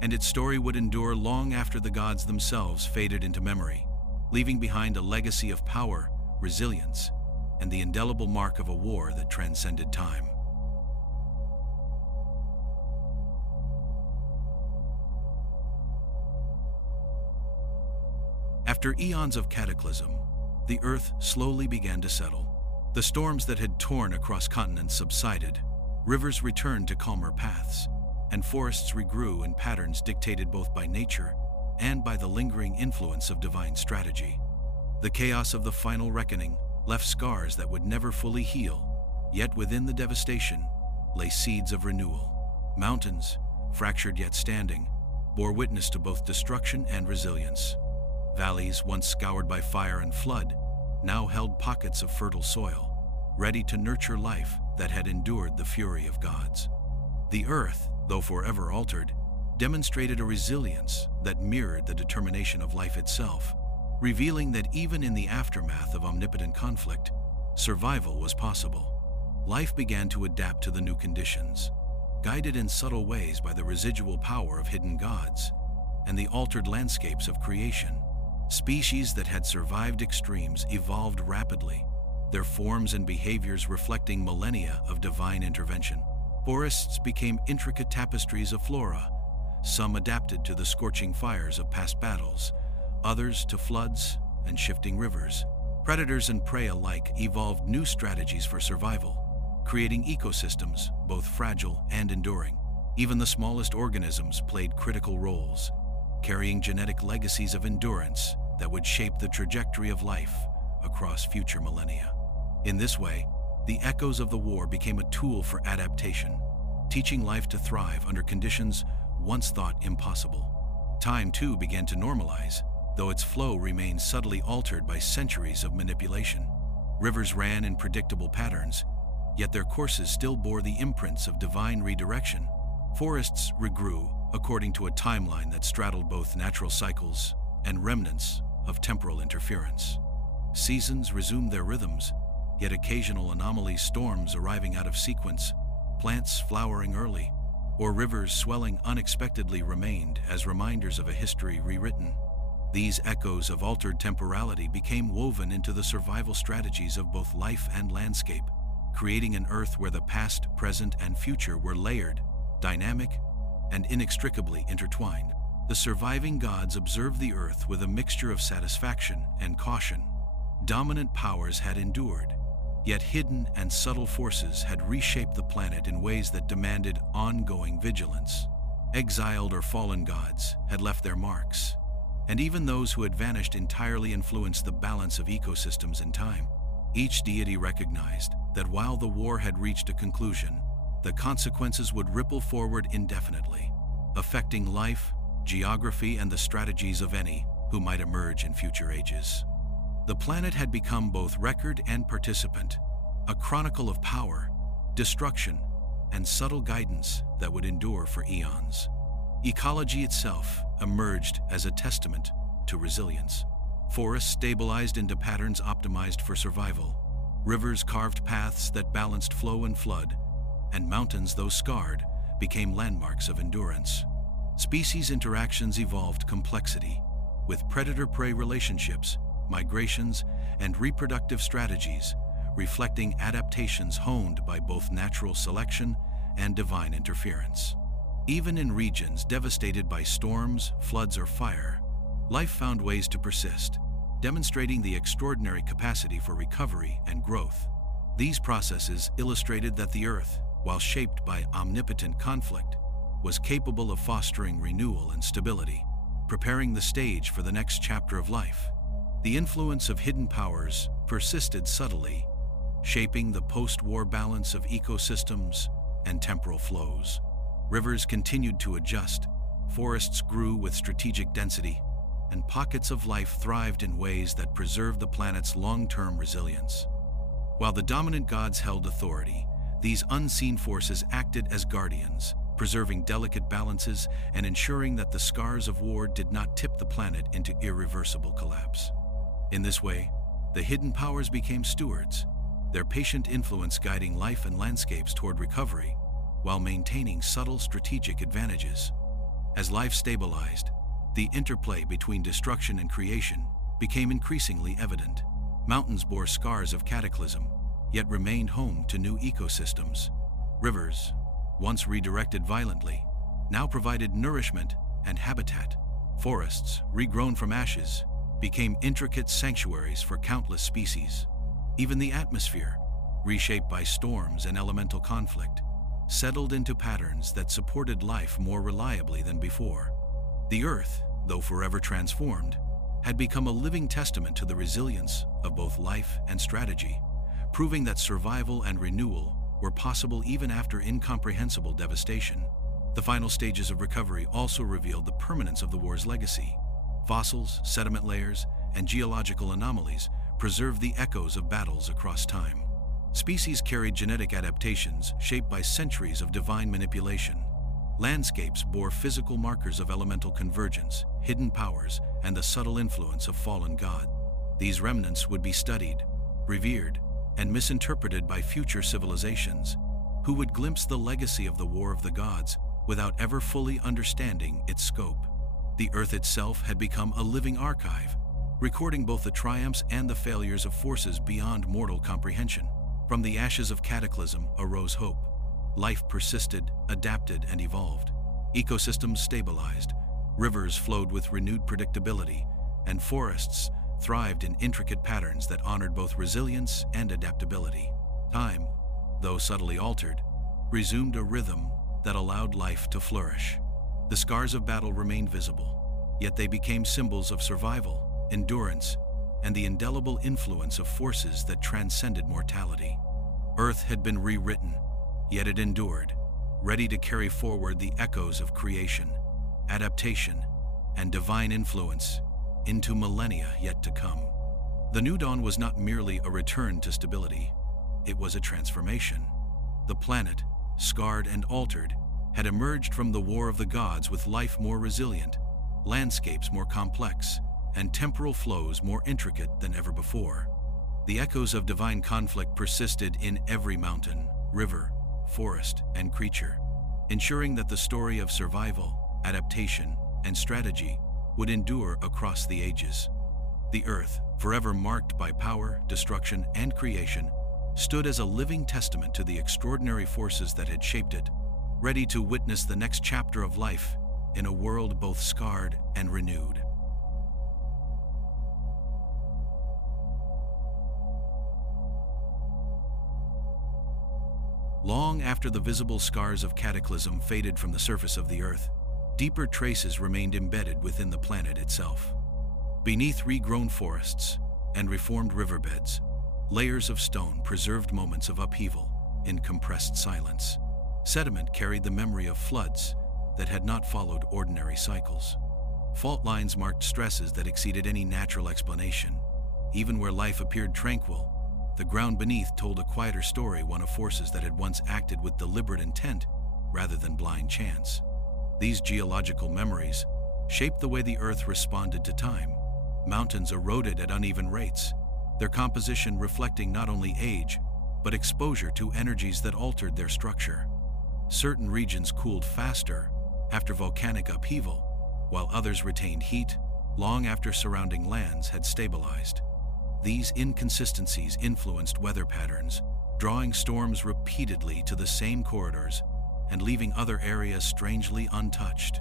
and its story would endure long after the gods themselves faded into memory, leaving behind a legacy of power, resilience, and the indelible mark of a war that transcended time. After eons of cataclysm, the Earth slowly began to settle. The storms that had torn across continents subsided, rivers returned to calmer paths, and forests regrew in patterns dictated both by nature and by the lingering influence of divine strategy. The chaos of the final reckoning left scars that would never fully heal, yet within the devastation lay seeds of renewal. Mountains, fractured yet standing, bore witness to both destruction and resilience. Valleys, once scoured by fire and flood, now held pockets of fertile soil, ready to nurture life that had endured the fury of gods. The Earth, though forever altered, demonstrated a resilience that mirrored the determination of life itself, revealing that even in the aftermath of omnipotent conflict, survival was possible. life began to adapt to the new conditions, guided in subtle ways by the residual power of hidden gods and the altered landscapes of creation. Species that had survived extremes evolved rapidly, their forms and behaviors reflecting millennia of divine intervention. Forests became intricate tapestries of flora, some adapted to the scorching fires of past battles, others to floods and shifting rivers. Predators and prey alike evolved new strategies for survival, creating ecosystems both fragile and enduring. Even the smallest organisms played critical roles, carrying genetic legacies of endurance that would shape the trajectory of life across future millennia. In this way, the echoes of the war became a tool for adaptation, teaching life to thrive under conditions once thought impossible. Time, too, began to normalize, though its flow remained subtly altered by centuries of manipulation. Rivers ran in predictable patterns, yet their courses still bore the imprints of divine redirection. Forests regrew according to a timeline that straddled both natural cycles and remnants of temporal interference. Seasons resumed their rhythms, yet occasional anomalies, storms arriving out of sequence, plants flowering early, or rivers swelling unexpectedly remained as reminders of a history rewritten. These echoes of altered temporality became woven into the survival strategies of both life and landscape, creating an earth where the past, present, and future were layered, dynamic, and inextricably intertwined. The surviving gods observed the earth with a mixture of satisfaction and caution. Dominant powers had endured, yet hidden and subtle forces had reshaped the planet in ways that demanded ongoing vigilance. Exiled or fallen gods had left their marks, and even those who had vanished entirely influenced the balance of ecosystems in time. Each deity recognized that while the war had reached a conclusion, the consequences would ripple forward indefinitely, affecting life, geography, and the strategies of any who might emerge in future ages. The planet had become both record and participant, a chronicle of power, destruction, and subtle guidance that would endure for eons. Ecology itself emerged as a testament to resilience. Forests stabilized into patterns optimized for survival. Rivers carved paths that balanced flow and flood, and mountains, though scarred, became landmarks of endurance. Species interactions evolved complexity, with predator-prey relationships, migrations, and reproductive strategies, reflecting adaptations honed by both natural selection and divine interference. Even in regions devastated by storms, floods, or fire, life found ways to persist, demonstrating the extraordinary capacity for recovery and growth. These processes illustrated that the Earth, while shaped by omnipotent conflict, was capable of fostering renewal and stability, preparing the stage for the next chapter of life. The influence of hidden powers persisted subtly, shaping the post-war balance of ecosystems and temporal flows. Rivers continued to adjust, forests grew with strategic density, and pockets of life thrived in ways that preserved the planet's long-term resilience. While the dominant gods held authority, these unseen forces acted as guardians, preserving delicate balances and ensuring that the scars of war did not tip the planet into irreversible collapse. In this way, the hidden powers became stewards, their patient influence guiding life and landscapes toward recovery, while maintaining subtle strategic advantages. As life stabilized, the interplay between destruction and creation became increasingly evident. Mountains bore scars of cataclysm, yet remained home to new ecosystems. Rivers, once redirected violently, now provided nourishment and habitat. Forests, regrown from ashes, became intricate sanctuaries for countless species. Even the atmosphere, reshaped by storms and elemental conflict, settled into patterns that supported life more reliably than before. The Earth, though forever transformed, had become a living testament to the resilience of both life and strategy, proving that survival and renewal were possible even after incomprehensible devastation. The final stages of recovery also revealed the permanence of the war's legacy. Fossils, sediment layers, and geological anomalies preserved the echoes of battles across time. Species carried genetic adaptations shaped by centuries of divine manipulation. Landscapes bore physical markers of elemental convergence, hidden powers, and the subtle influence of fallen god. These remnants would be studied, revered, and misinterpreted by future civilizations, who would glimpse the legacy of the War of the Gods without ever fully understanding its scope. The Earth itself had become a living archive, recording both the triumphs and the failures of forces beyond mortal comprehension. From the ashes of cataclysm arose hope. Life persisted, adapted, and evolved. Ecosystems stabilized, rivers flowed with renewed predictability, and forests thrived in intricate patterns that honored both resilience and adaptability. Time, though subtly altered, resumed a rhythm that allowed life to flourish. The scars of battle remained visible, yet they became symbols of survival, endurance, and the indelible influence of forces that transcended mortality. Earth had been rewritten, yet it endured, ready to carry forward the echoes of creation, adaptation, and divine influence into millennia yet to come. The New Dawn was not merely a return to stability, it was a transformation. The planet, scarred and altered, had emerged from the War of the Gods with life more resilient, landscapes more complex, and temporal flows more intricate than ever before. The echoes of divine conflict persisted in every mountain, river, forest, and creature, ensuring that the story of survival, adaptation, and strategy would endure across the ages. The Earth, forever marked by power, destruction, and creation, stood as a living testament to the extraordinary forces that had shaped it, ready to witness the next chapter of life in a world both scarred and renewed. Long after the visible scars of cataclysm faded from the surface of the Earth, deeper traces remained embedded within the planet itself. Beneath regrown forests and reformed riverbeds, layers of stone preserved moments of upheaval in compressed silence. Sediment carried the memory of floods that had not followed ordinary cycles. Fault lines marked stresses that exceeded any natural explanation. Even where life appeared tranquil, the ground beneath told a quieter story, one of forces that had once acted with deliberate intent rather than blind chance. These geological memories shaped the way the Earth responded to time. Mountains eroded at uneven rates, their composition reflecting not only age, but exposure to energies that altered their structure. Certain regions cooled faster after volcanic upheaval, while others retained heat long after surrounding lands had stabilized. These inconsistencies influenced weather patterns, drawing storms repeatedly to the same corridors and leaving other areas strangely untouched.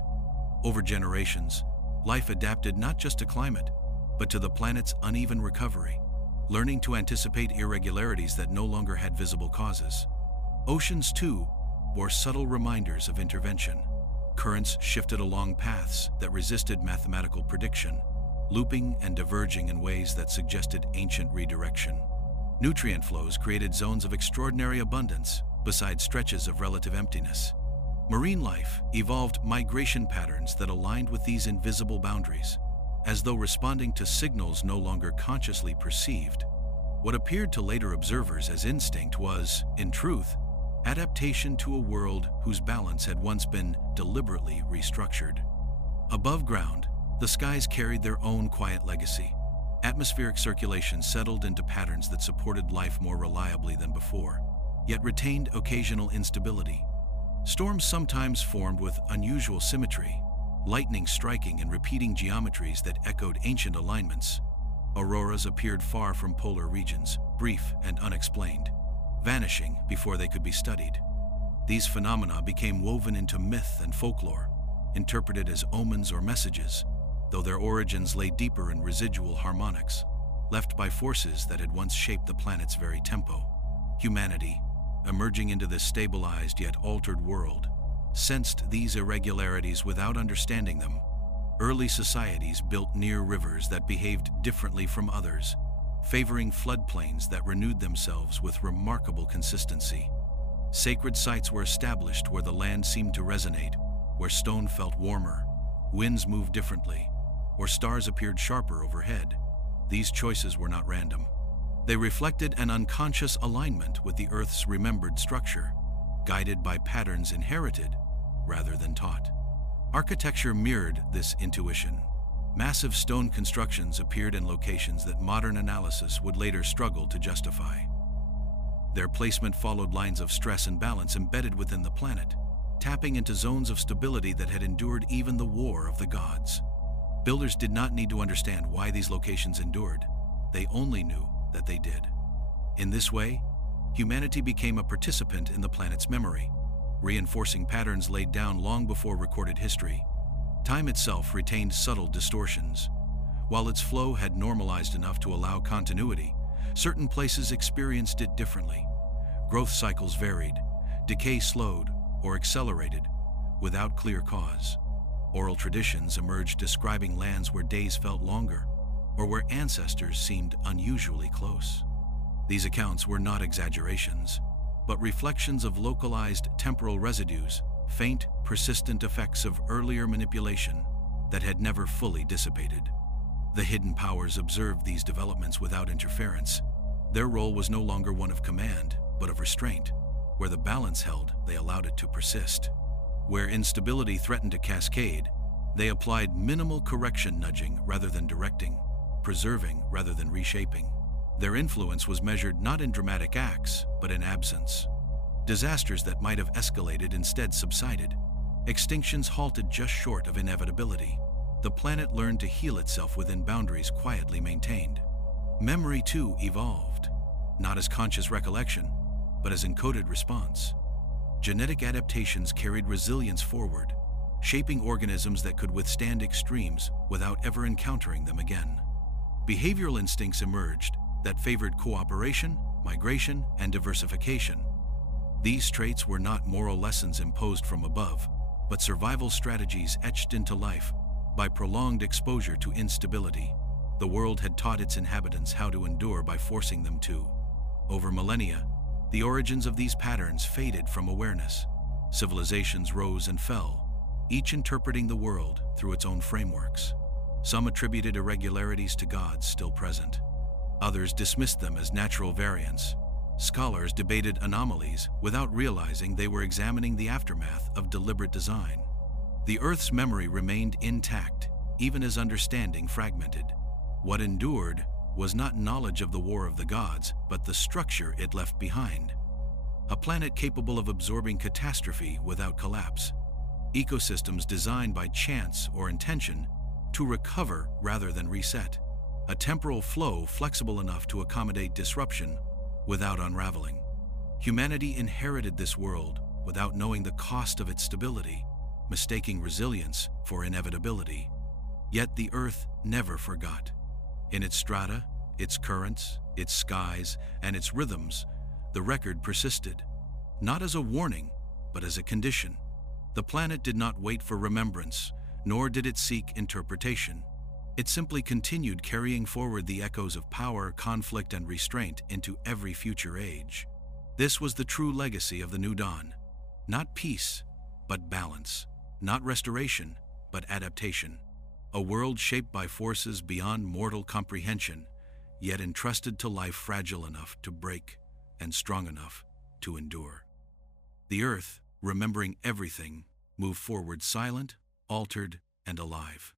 Over generations, life adapted not just to climate, but to the planet's uneven recovery, learning to anticipate irregularities that no longer had visible causes. Oceans, too, bore subtle reminders of intervention. Currents shifted along paths that resisted mathematical prediction, looping and diverging in ways that suggested ancient redirection. Nutrient flows created zones of extraordinary abundance beside stretches of relative emptiness. Marine life evolved migration patterns that aligned with these invisible boundaries, as though responding to signals no longer consciously perceived. What appeared to later observers as instinct was, in truth, adaptation to a world whose balance had once been deliberately restructured. Above ground, the skies carried their own quiet legacy. Atmospheric circulation settled into patterns that supported life more reliably than before, yet retained occasional instability. Storms sometimes formed with unusual symmetry, lightning striking and repeating geometries that echoed ancient alignments. Auroras appeared far from polar regions, brief and unexplained, vanishing before they could be studied. These phenomena became woven into myth and folklore, interpreted as omens or messages, though their origins lay deeper in residual harmonics, left by forces that had once shaped the planet's very tempo. Humanity, emerging into this stabilized yet altered world, sensed these irregularities without understanding them. Early societies built near rivers that behaved differently from others, favoring floodplains that renewed themselves with remarkable consistency. Sacred sites were established where the land seemed to resonate, where stone felt warmer, winds moved differently, or stars appeared sharper overhead. These choices were not random. They reflected an unconscious alignment with the Earth's remembered structure, guided by patterns inherited rather than taught. Architecture mirrored this intuition. Massive stone constructions appeared in locations that modern analysis would later struggle to justify. Their placement followed lines of stress and balance embedded within the planet, tapping into zones of stability that had endured even the war of the gods. Builders did not need to understand why these locations endured. They only knew that they did. In this way, humanity became a participant in the planet's memory, reinforcing patterns laid down long before recorded history. Time itself retained subtle distortions. While its flow had normalized enough to allow continuity, certain places experienced it differently. Growth cycles varied, decay slowed or accelerated without clear cause. Oral traditions emerged describing lands where days felt longer or where ancestors seemed unusually close. These accounts were not exaggerations, but reflections of localized temporal residues, faint, persistent effects of earlier manipulation that had never fully dissipated. The hidden powers observed these developments without interference. Their role was no longer one of command, but of restraint. Where the balance held, they allowed it to persist. Where instability threatened to cascade, they applied minimal correction nudging rather than directing, preserving rather than reshaping. Their influence was measured not in dramatic acts, but in absence. Disasters that might have escalated instead subsided. Extinctions halted just short of inevitability. The planet learned to heal itself within boundaries quietly maintained. Memory, too, evolved, not as conscious recollection, but as encoded response. Genetic adaptations carried resilience forward, shaping organisms that could withstand extremes without ever encountering them again. Behavioral instincts emerged that favored cooperation, migration, and diversification. These traits were not moral lessons imposed from above, but survival strategies etched into life by prolonged exposure to instability. The world had taught its inhabitants how to endure by forcing them to. Over millennia, the origins of these patterns faded from awareness. Civilizations rose and fell, each interpreting the world through its own frameworks. Some attributed irregularities to gods still present. Others dismissed them as natural variants. Scholars debated anomalies without realizing they were examining the aftermath of deliberate design. The Earth's memory remained intact, even as understanding fragmented. What endured was not knowledge of the war of the gods, but the structure it left behind. A planet capable of absorbing catastrophe without collapse. Ecosystems designed by chance or intention to recover rather than reset. A temporal flow flexible enough to accommodate disruption without unraveling. Humanity inherited this world without knowing the cost of its stability, mistaking resilience for inevitability. Yet the Earth never forgot. In its strata, its currents, its skies, and its rhythms, the record persisted, not as a warning, but as a condition. The planet did not wait for remembrance, nor did it seek interpretation. It simply continued carrying forward the echoes of power, conflict, and restraint into every future age. This was the true legacy of the New Dawn. Not peace, but balance. Not restoration, but adaptation. A world shaped by forces beyond mortal comprehension, yet entrusted to life fragile enough to break and strong enough to endure. The Earth, remembering everything, moved forward silent, altered, and alive.